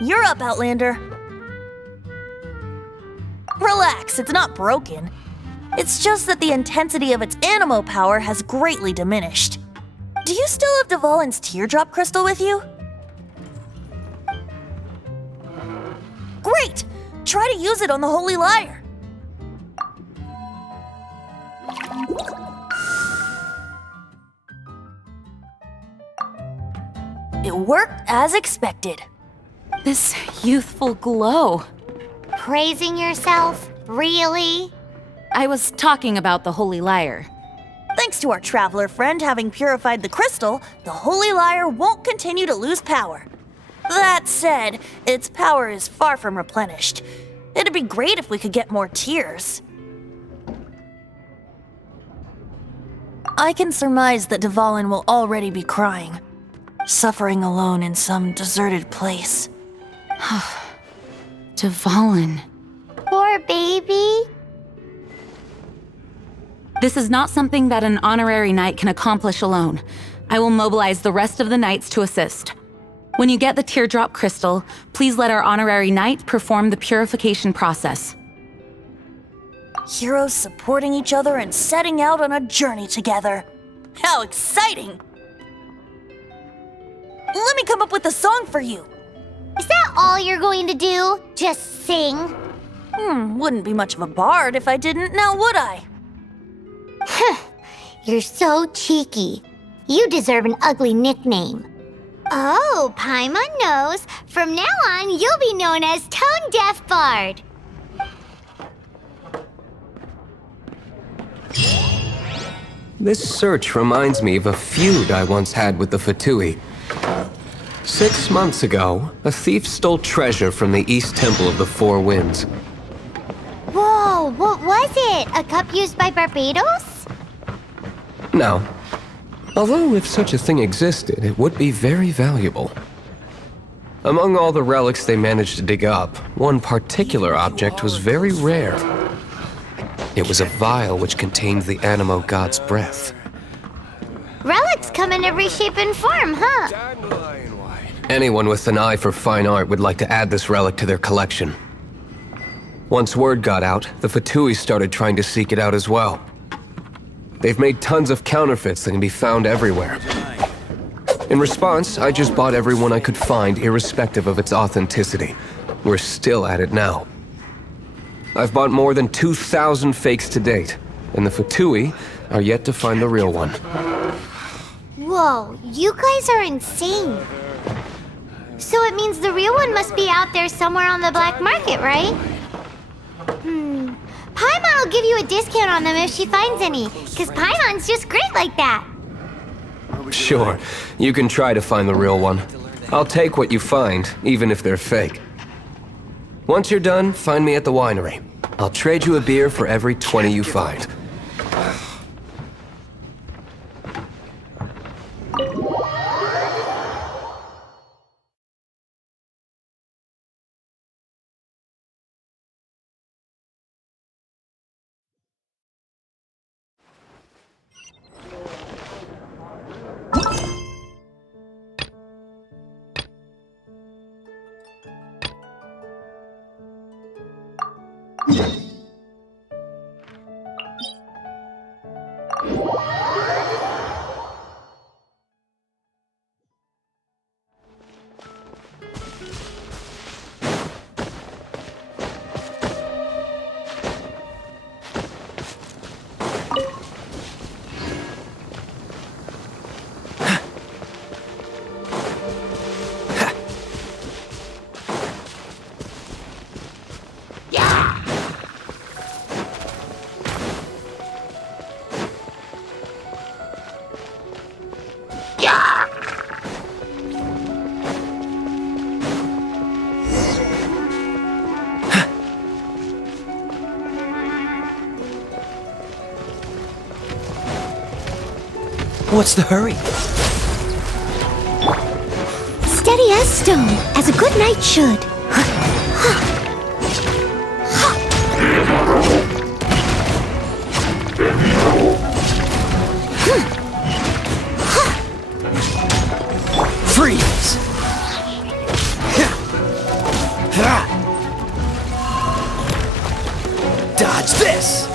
You're up, Outlander. Relax, it's not broken. It's just that the intensity of its animo power has greatly diminished. Do you still have Dvalin's teardrop crystal with you? Great! Try to use it on the holy lyre. It worked as expected. This youthful glow. Praising yourself? Really? I was talking about the holy lyre. Thanks to our traveler friend having purified the crystal, the holy lyre won't continue to lose power. That said, its power is far from replenished. It'd be great if we could get more tears. I can surmise that Dvalin will already be crying, suffering alone in some deserted place. Dvalin. Poor baby. This is not something that an honorary knight can accomplish alone. I will mobilize the rest of the knights to assist. When you get the teardrop crystal, please let our honorary knight perform the purification process. Heroes supporting each other and setting out on a journey together. How exciting! Let me come up with a song for you. Is that all you're going to do? Just sing? Wouldn't be much of a bard if I didn't, now would I? You're so cheeky. You deserve an ugly nickname. Oh, Paimon knows. From now on, you'll be known as Tone Deaf Bard. This search reminds me of a feud I once had with the Fatui. 6 months ago, a thief stole treasure from the East Temple of the Four Winds. Whoa, what was it? A cup used by Barbados? No. Although if such a thing existed, it would be very valuable. Among all the relics they managed to dig up, one particular object was very rare. It was a vial which contained the Animo god's breath. Relics come in every shape and form, huh? Anyone with an eye for fine art would like to add this relic to their collection. Once word got out, the Fatui started trying to seek it out as well. They've made tons of counterfeits that can be found everywhere. In response, I just bought everyone I could find, irrespective of its authenticity. We're still at it now. I've bought more than 2,000 fakes to date, and the Fatui are yet to find the real one. Whoa, you guys are insane. So it means the real one must be out there somewhere on the black market, right? Paimon will give you a discount on them if she finds any, because Paimon's just great like that. Sure, you can try to find the real one. I'll take what you find, even if they're fake. Once you're done, find me at the winery. I'll trade you a beer for every 20 you find. What's the hurry? Steady as stone, as a good knight should. Freeze! Dodge this!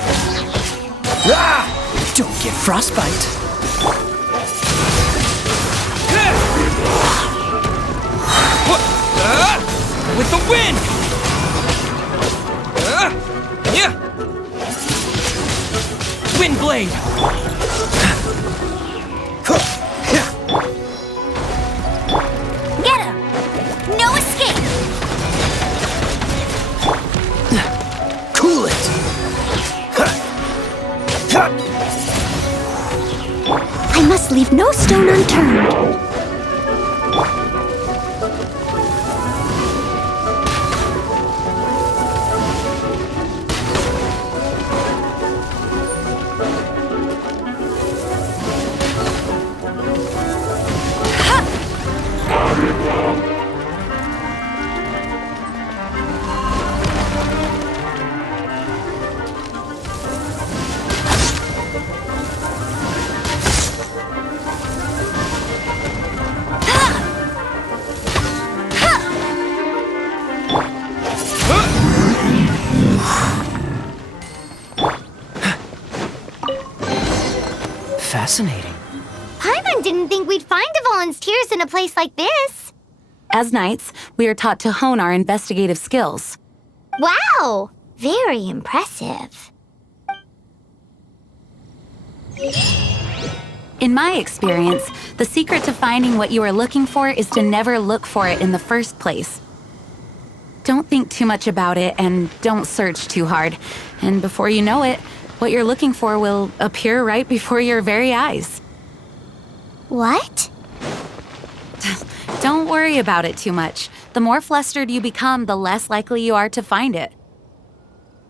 Don't get frostbite. With the wind! Wind blade! Get him! No escape! Cool it! I must leave no stone unturned. Fascinating. Paimon didn't think we'd find Devon's tears in a place like this. As knights, we are taught to hone our investigative skills. Wow! Very impressive. In my experience, the secret to finding what you are looking for is to never look for it in the first place. Don't think too much about it and don't search too hard. And before you know it, what you're looking for will appear right before your very eyes. What? Don't worry about it too much. The more flustered you become, the less likely you are to find it.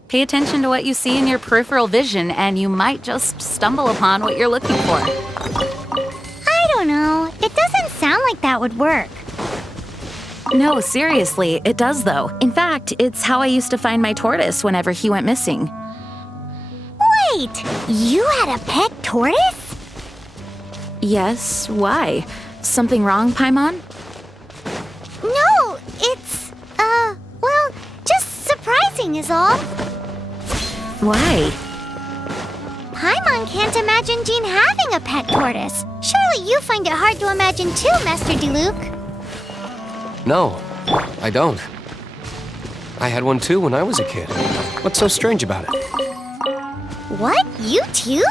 Pay attention to what you see in your peripheral vision, and you might just stumble upon what you're looking for. I don't know. It doesn't sound like that would work. No, seriously, it does though. In fact, it's how I used to find my tortoise whenever he went missing. Wait, you had a pet tortoise? Yes, why? Something wrong, Paimon? No, it's, well, just surprising is all. Why? Paimon can't imagine Jean having a pet tortoise. Surely you find it hard to imagine too, Master Diluc. No, I don't. I had one too when I was a kid. What's so strange about it? What? You too?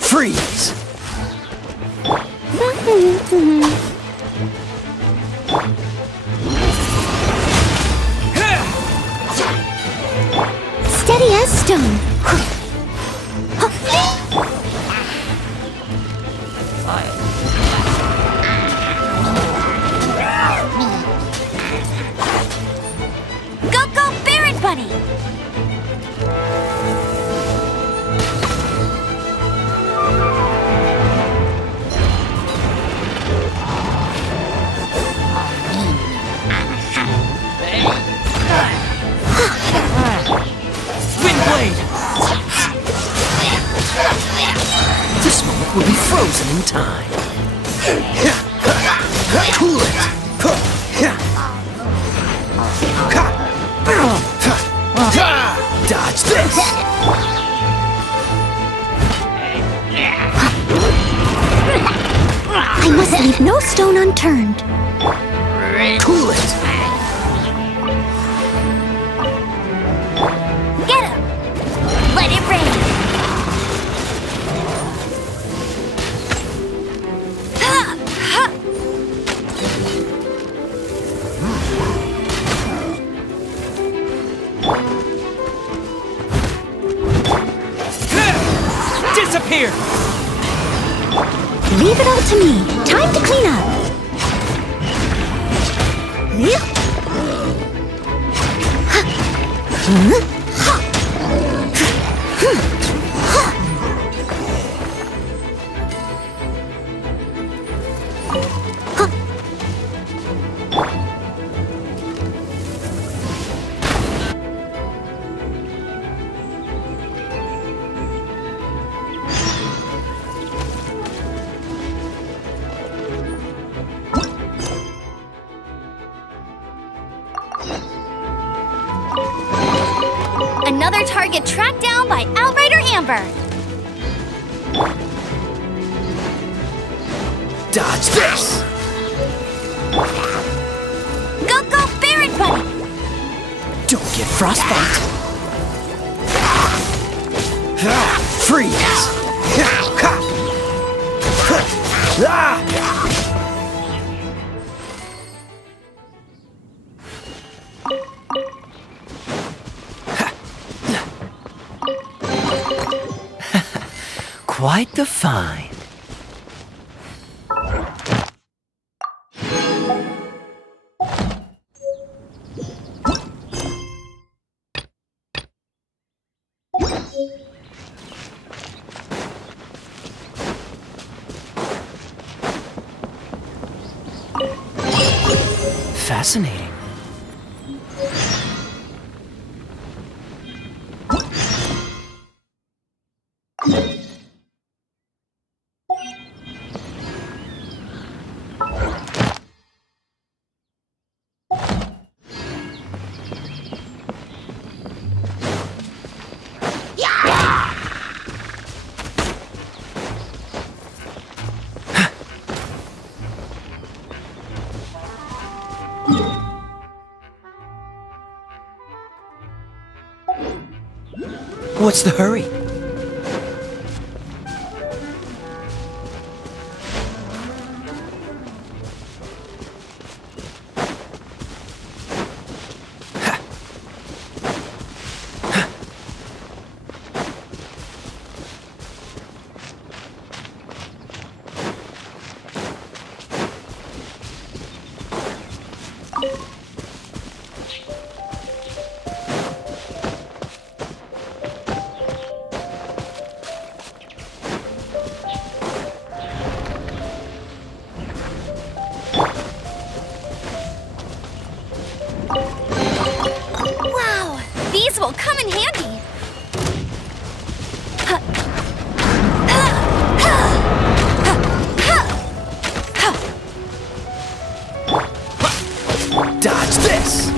Freeze! Steady as stone. Go, Barret Bunny! Windblade! This moment will be frozen in time. Cool it! Dodge this! I must leave no stone unturned. Cool it! Get him! Let it rain! Disappear! Leave it all to me. Time to clean up. Another target tracked down by Outrider Amber. Dodge this! Go, Barret Bunny! Don't get frostbite! Freeze! Quite the find. Fascinating. What's the hurry? Wow, these will come in handy. Dodge this!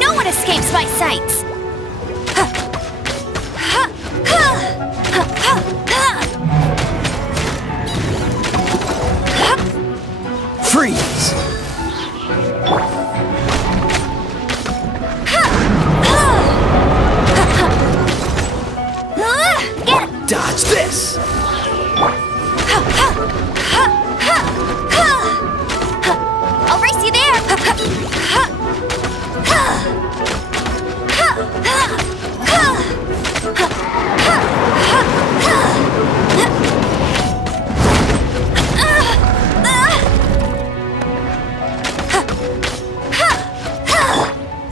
No one escapes my sights. Freeze! Dodge this! I'll race you there.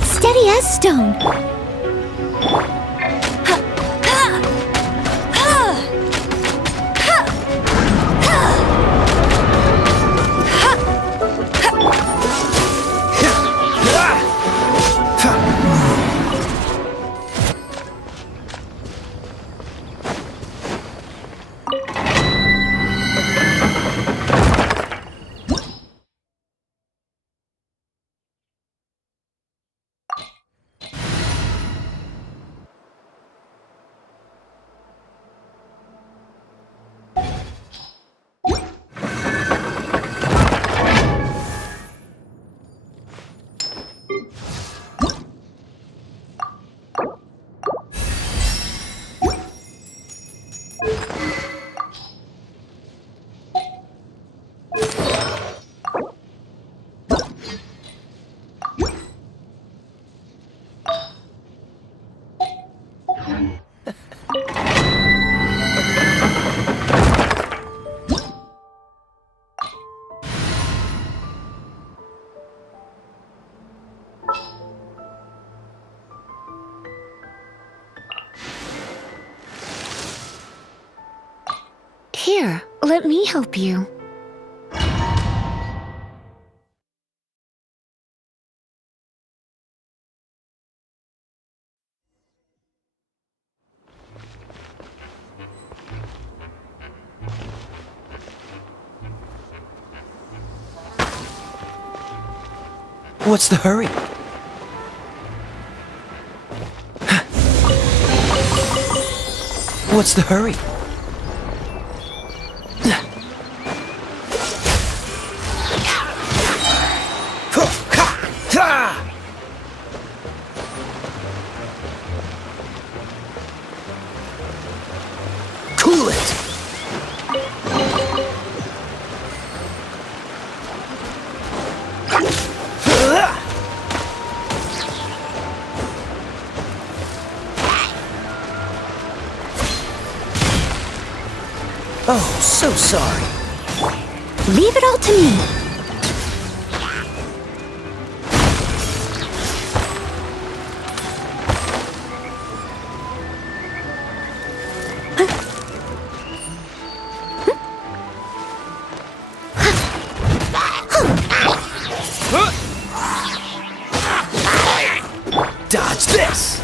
Steady as stone. Here, let me help you. What's the hurry? What's the hurry? Cool it! Oh, so sorry. Leave it all to me. Dodge this!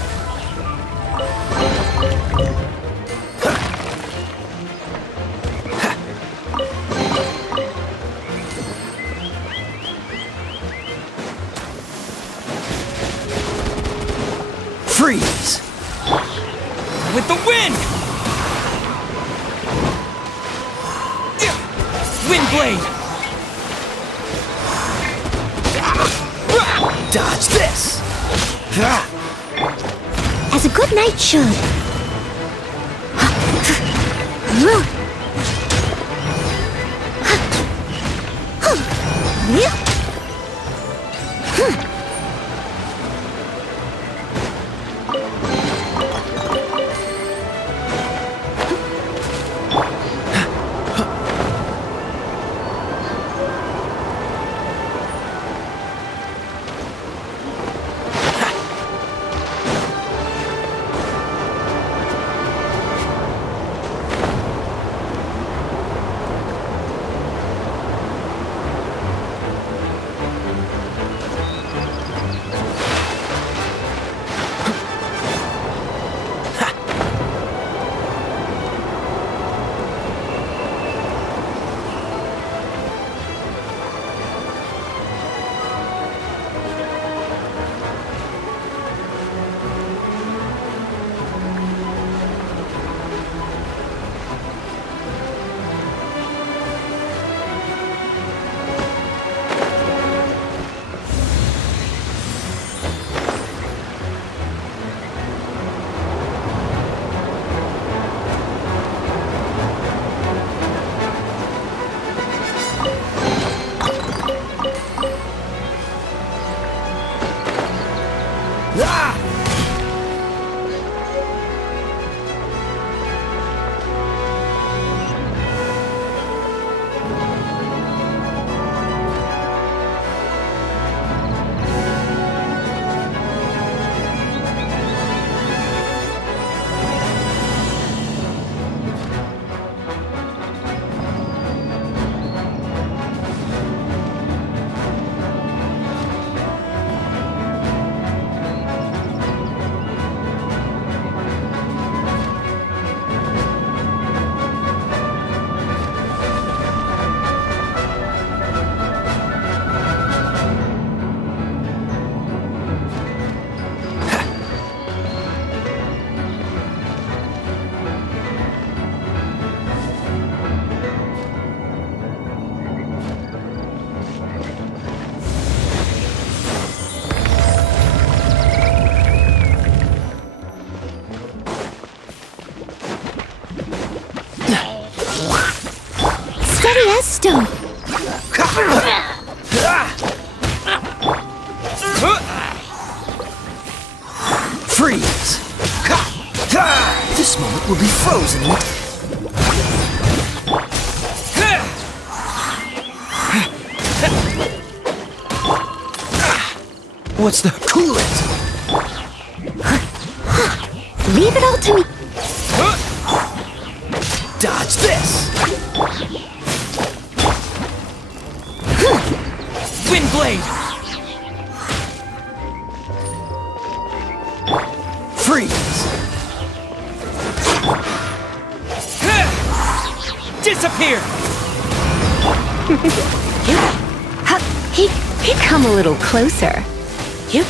Freeze! With the wind! Wind blade! Dodge this! As a good knight should. Stone. Freeze! This moment will be frozen in... What's the... Cool it! Leave it all to me. Dodge this! Wind blade! Freeze! Disappear! He come a little closer. Yep.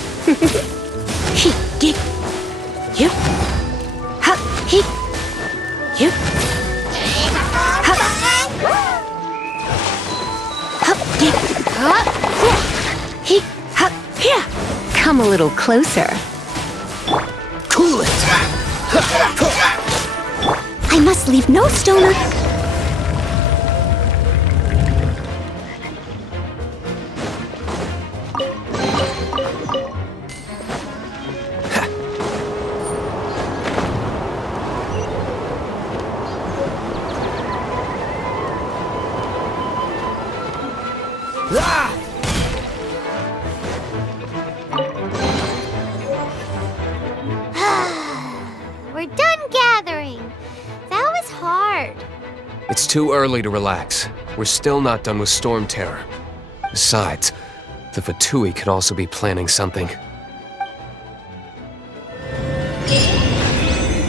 Yep. Yep. Come a little closer. Cool it! I must leave no stoner. We're done gathering. That was hard. It's too early to relax. We're still not done with Storm Terror. Besides, the Fatui could also be planning something.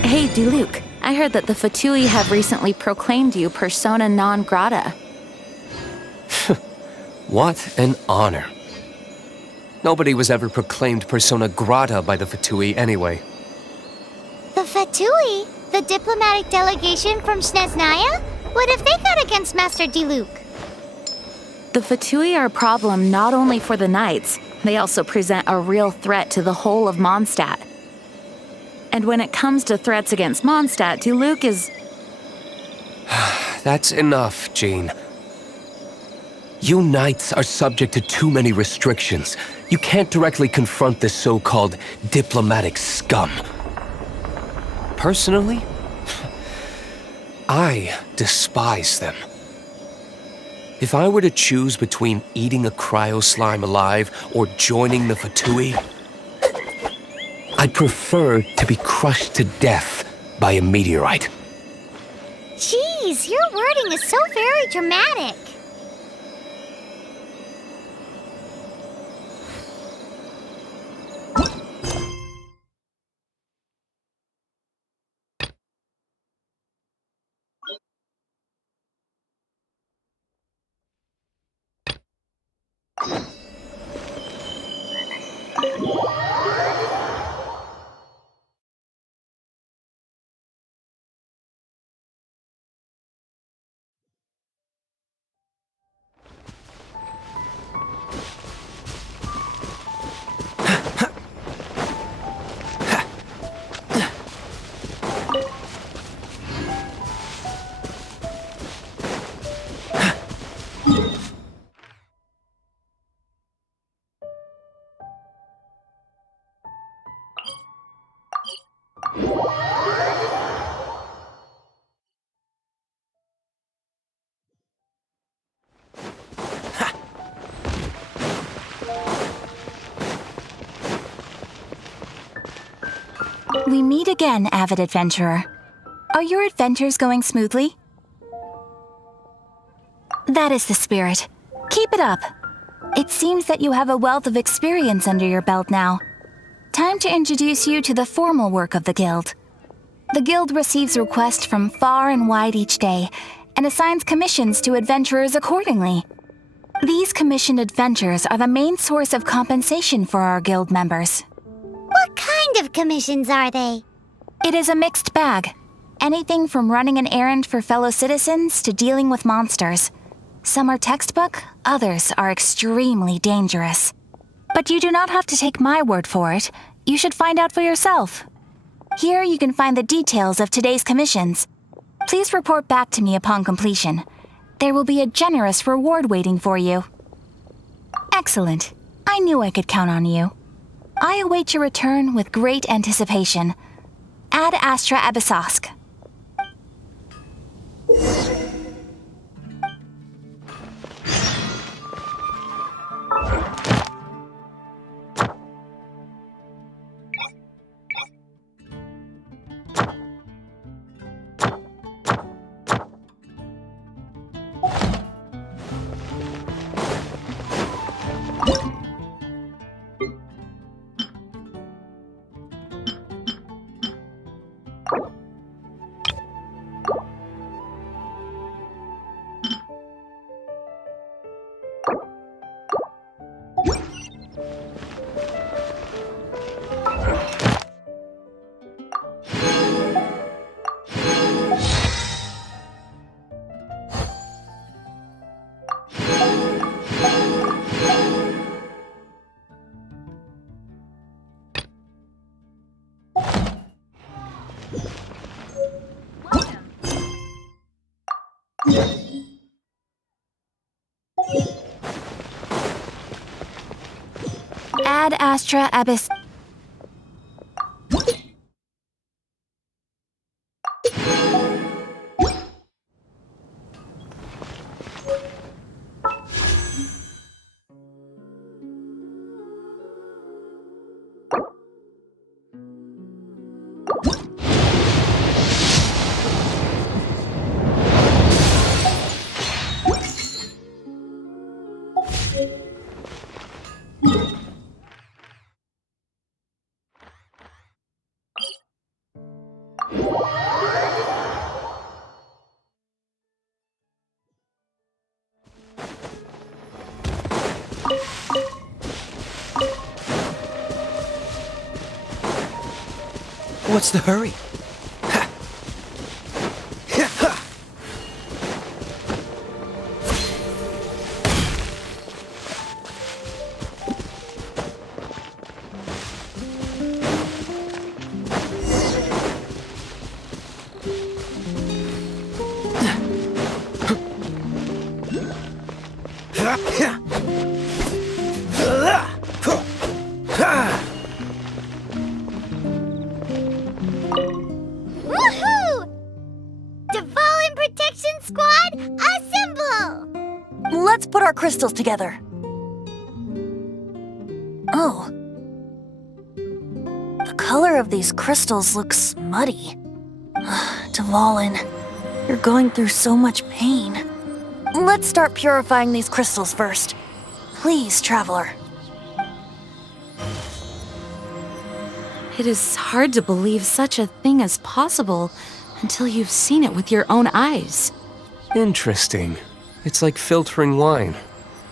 Hey, Diluc. I heard that the Fatui have recently proclaimed you persona non grata. What an honor. Nobody was ever proclaimed persona grata by the Fatui anyway. Fatui, the diplomatic delegation from Snezhnaya? What have they got against Master Diluc? The Fatui are a problem not only for the Knights, they also present a real threat to the whole of Mondstadt. And when it comes to threats against Mondstadt, Diluc is... That's enough, Jean. You Knights are subject to too many restrictions. You can't directly confront this so-called diplomatic scum. Personally, I despise them. If I were to choose between eating a cryo-slime alive or joining the Fatui, I'd prefer to be crushed to death by a meteorite. Jeez, your wording is so very dramatic. We meet again, avid adventurer. Are your adventures going smoothly? That is the spirit. Keep it up. It seems that you have a wealth of experience under your belt now. Time to introduce you to the formal work of the Guild. The Guild receives requests from far and wide each day, and assigns commissions to adventurers accordingly. These commissioned adventures are the main source of compensation for our Guild members. What kind of commissions are they? It is a mixed bag. Anything from running an errand for fellow citizens to dealing with monsters. Some are textbook, others are extremely dangerous. But you do not have to take my word for it. You should find out for yourself. Here you can find the details of today's commissions. Please report back to me upon completion. There will be a generous reward waiting for you. Excellent. I knew I could count on you. I await your return with great anticipation. Ad Astra Abyssosk. Ad Astra Abyss. What's the hurry? Woohoo! Dvalin Protection Squad, assemble! Let's put our crystals together. Oh. The color of these crystals looks muddy. Dvalin, you're going through so much pain. Let's start purifying these crystals first. Please, Traveler. It is hard to believe such a thing is possible until you've seen it with your own eyes. Interesting. It's like filtering wine.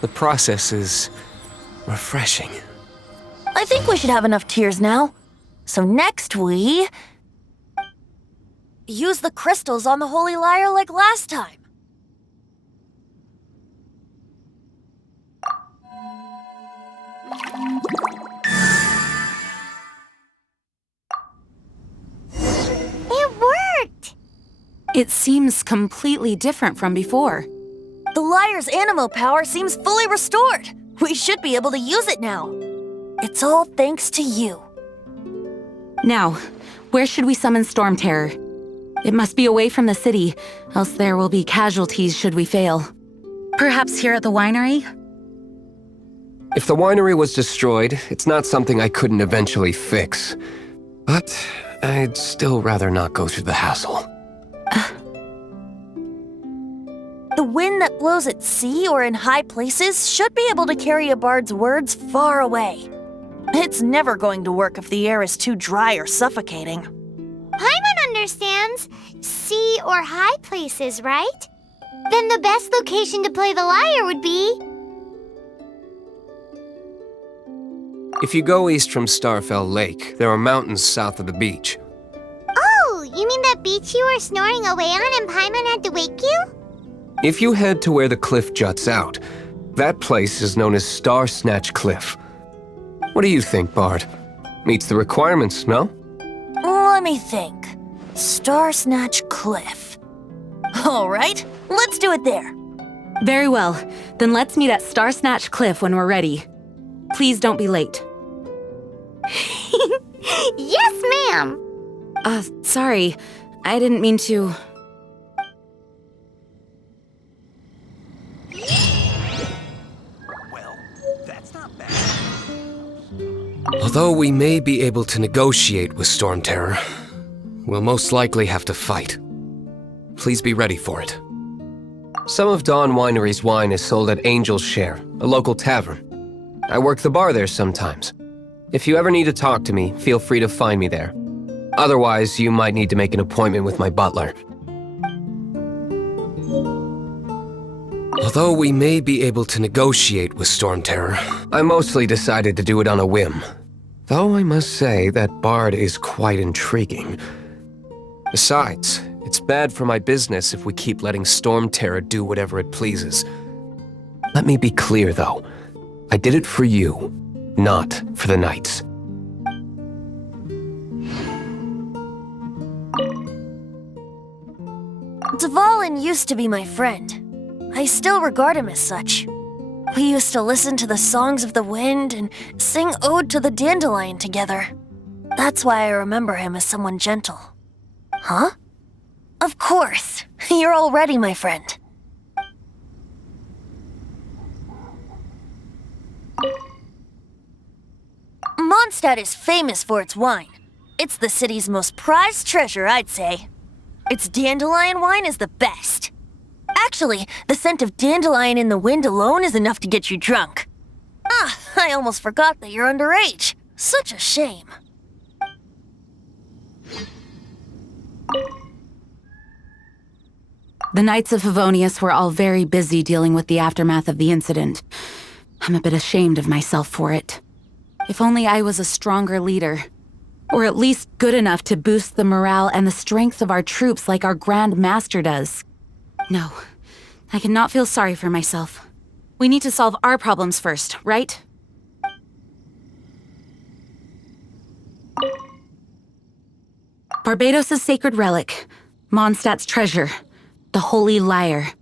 The process is refreshing. I think we should have enough tears now. So next we... use the crystals on the holy lyre like last time. It worked! It seems completely different from before. The lyre's animo power seems fully restored. We should be able to use it now. It's all thanks to you. Now, where should we summon Storm Terror? It must be away from the city, else there will be casualties should we fail. Perhaps here at the winery? If the winery was destroyed, it's not something I couldn't eventually fix. But I'd still rather not go through the hassle. The wind that blows at sea or in high places should be able to carry a bard's words far away. It's never going to work if the air is too dry or suffocating. Paimon understands sea or high places, right? Then the best location to play the lyre would be... If you go east from Starfell Lake, there are mountains south of the beach. Oh, you mean that beach you were snoring away on and Paimon had to wake you? If you head to where the cliff juts out, that place is known as Star Snatch Cliff. What do you think, Bard? Meets the requirements, no? Let me think. Star Snatch Cliff. All right, let's do it there. Very well. Then let's meet at Star Snatch Cliff when we're ready. Please don't be late. Yes, ma'am! Sorry. I didn't mean to... Although we may be able to negotiate with Storm Terror, we'll most likely have to fight. Please be ready for it. Some of Dawn Winery's wine is sold at Angel's Share, a local tavern. I work the bar there sometimes. If you ever need to talk to me, feel free to find me there. Otherwise, you might need to make an appointment with my butler. Although we may be able to negotiate with Storm Terror, I mostly decided to do it on a whim. Though I must say that Bard is quite intriguing. Besides, it's bad for my business if we keep letting Storm Terror do whatever it pleases. Let me be clear, though. I did it for you, not for the Knights. Dvalin used to be my friend. I still regard him as such. We used to listen to the songs of the wind and sing Ode to the Dandelion together. That's why I remember him as someone gentle. Huh? Of course. You're already my friend. Mondstadt is famous for its wine. It's the city's most prized treasure, I'd say. Its dandelion wine is the best. Actually, the scent of dandelion in the wind alone is enough to get you drunk. I almost forgot that you're underage. Such a shame. The Knights of Favonius were all very busy dealing with the aftermath of the incident. I'm a bit ashamed of myself for it. If only I was a stronger leader. Or at least good enough to boost the morale and the strength of our troops like our Grand Master does. No, I cannot feel sorry for myself. We need to solve our problems first, right? Barbados' sacred relic, Mondstadt's treasure, the holy lyre.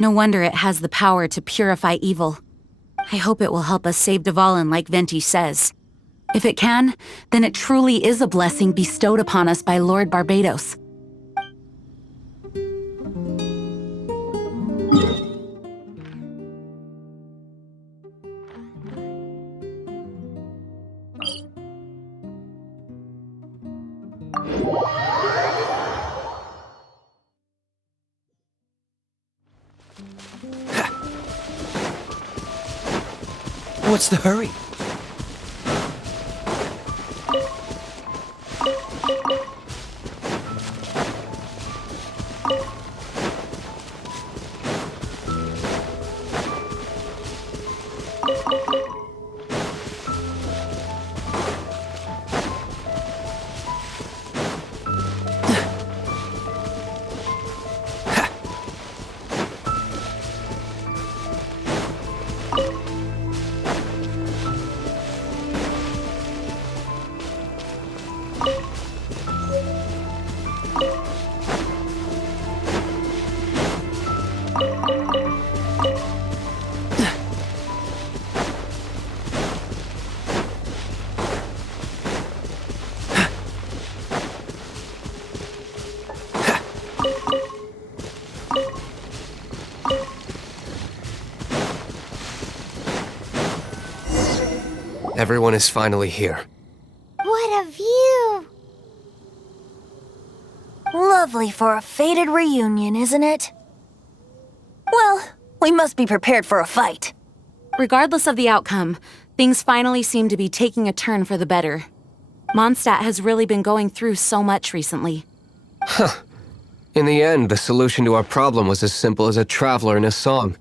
No wonder it has the power to purify evil. I hope it will help us save Dvalin like Venti says. If it can, then it truly is a blessing bestowed upon us by Lord Barbados. What's the hurry? Everyone is finally here. What a view! Lovely for a fated reunion, isn't it? Well, we must be prepared for a fight. Regardless of the outcome, things finally seem to be taking a turn for the better. Mondstadt has really been going through so much recently. Huh. In the end, the solution to our problem was as simple as a traveler in a song.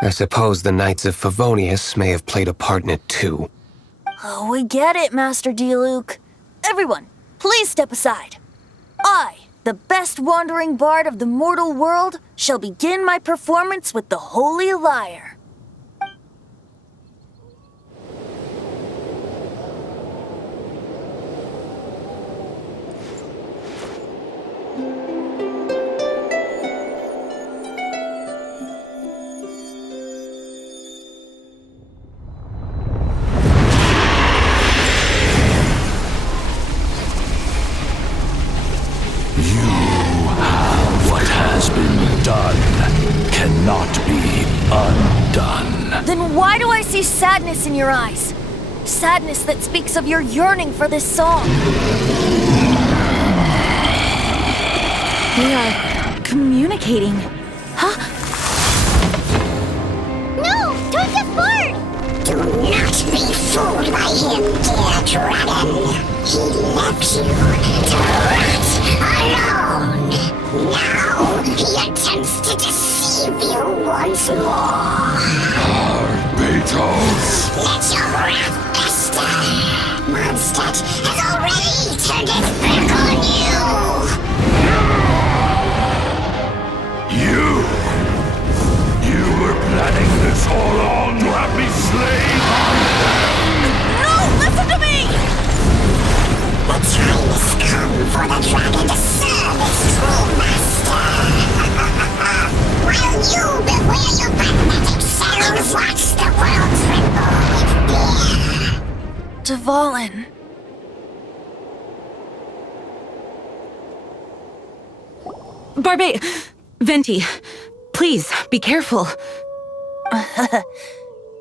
I suppose the Knights of Favonius may have played a part in it too. Oh, we get it, Master Diluc. Everyone, please step aside. I, the best wandering bard of the mortal world, shall begin my performance with the holy lyre. Cannot be undone. Then why do I see sadness in your eyes? Sadness that speaks of your yearning for this song. We are communicating. Huh? No! Don't get bored! Do not be fooled by him, dear dragon. He left you to rot alone. Now he attempts to deceive you once more. Barbados! Let your wrath fester. Mondstadt has already turned its back on you. You were planning this all along to have me slain? No! Listen to me! The time has come for the dragon to serve its true master. While you beware your magnetic cells, watch the world tremble with fear. Dvalin. Venti, please, be careful.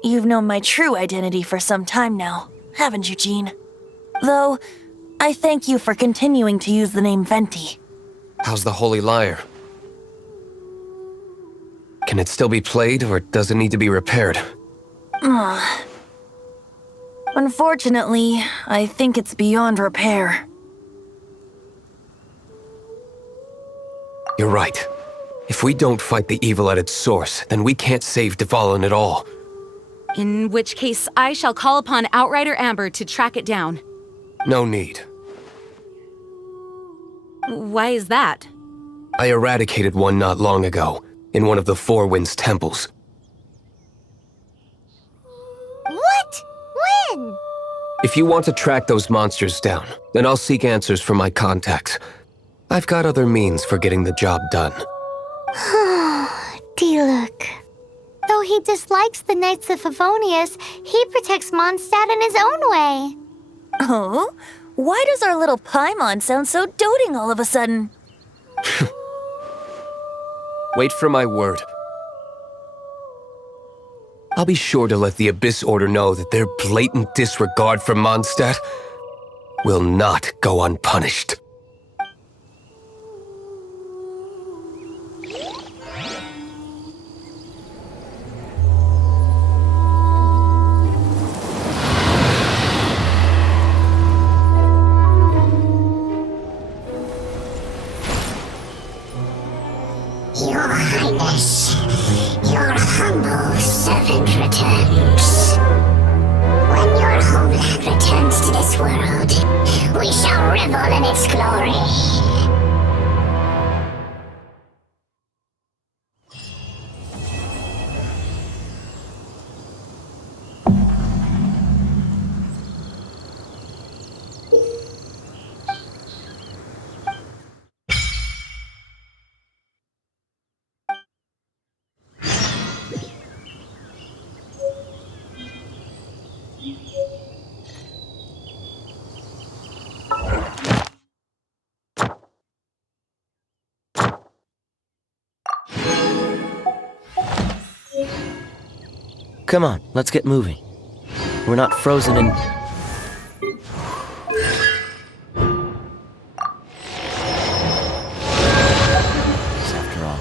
You've known my true identity for some time now, haven't you, Jean? Though, I thank you for continuing to use the name Venti. How's the holy lyre? Can it still be played, or does it need to be repaired? Unfortunately, I think it's beyond repair. You're right. If we don't fight the evil at its source, then we can't save Dvalin at all. In which case, I shall call upon Outrider Amber to track it down. No need. Why is that? I eradicated one not long ago, in one of the Four Winds temples. What? When? If you want to track those monsters down, then I'll seek answers from my contacts. I've got other means for getting the job done. Diluc. Though he dislikes the Knights of Favonius, he protects Mondstadt in his own way. Oh? Why does our little Paimon sound so doting all of a sudden? Wait for my word. I'll be sure to let the Abyss Order know that their blatant disregard for Mondstadt will not go unpunished. Your Highness, your humble servant returns. When your homeland returns to this world, we shall revel in its glory. Come on, let's get moving. We're not frozen in... After all.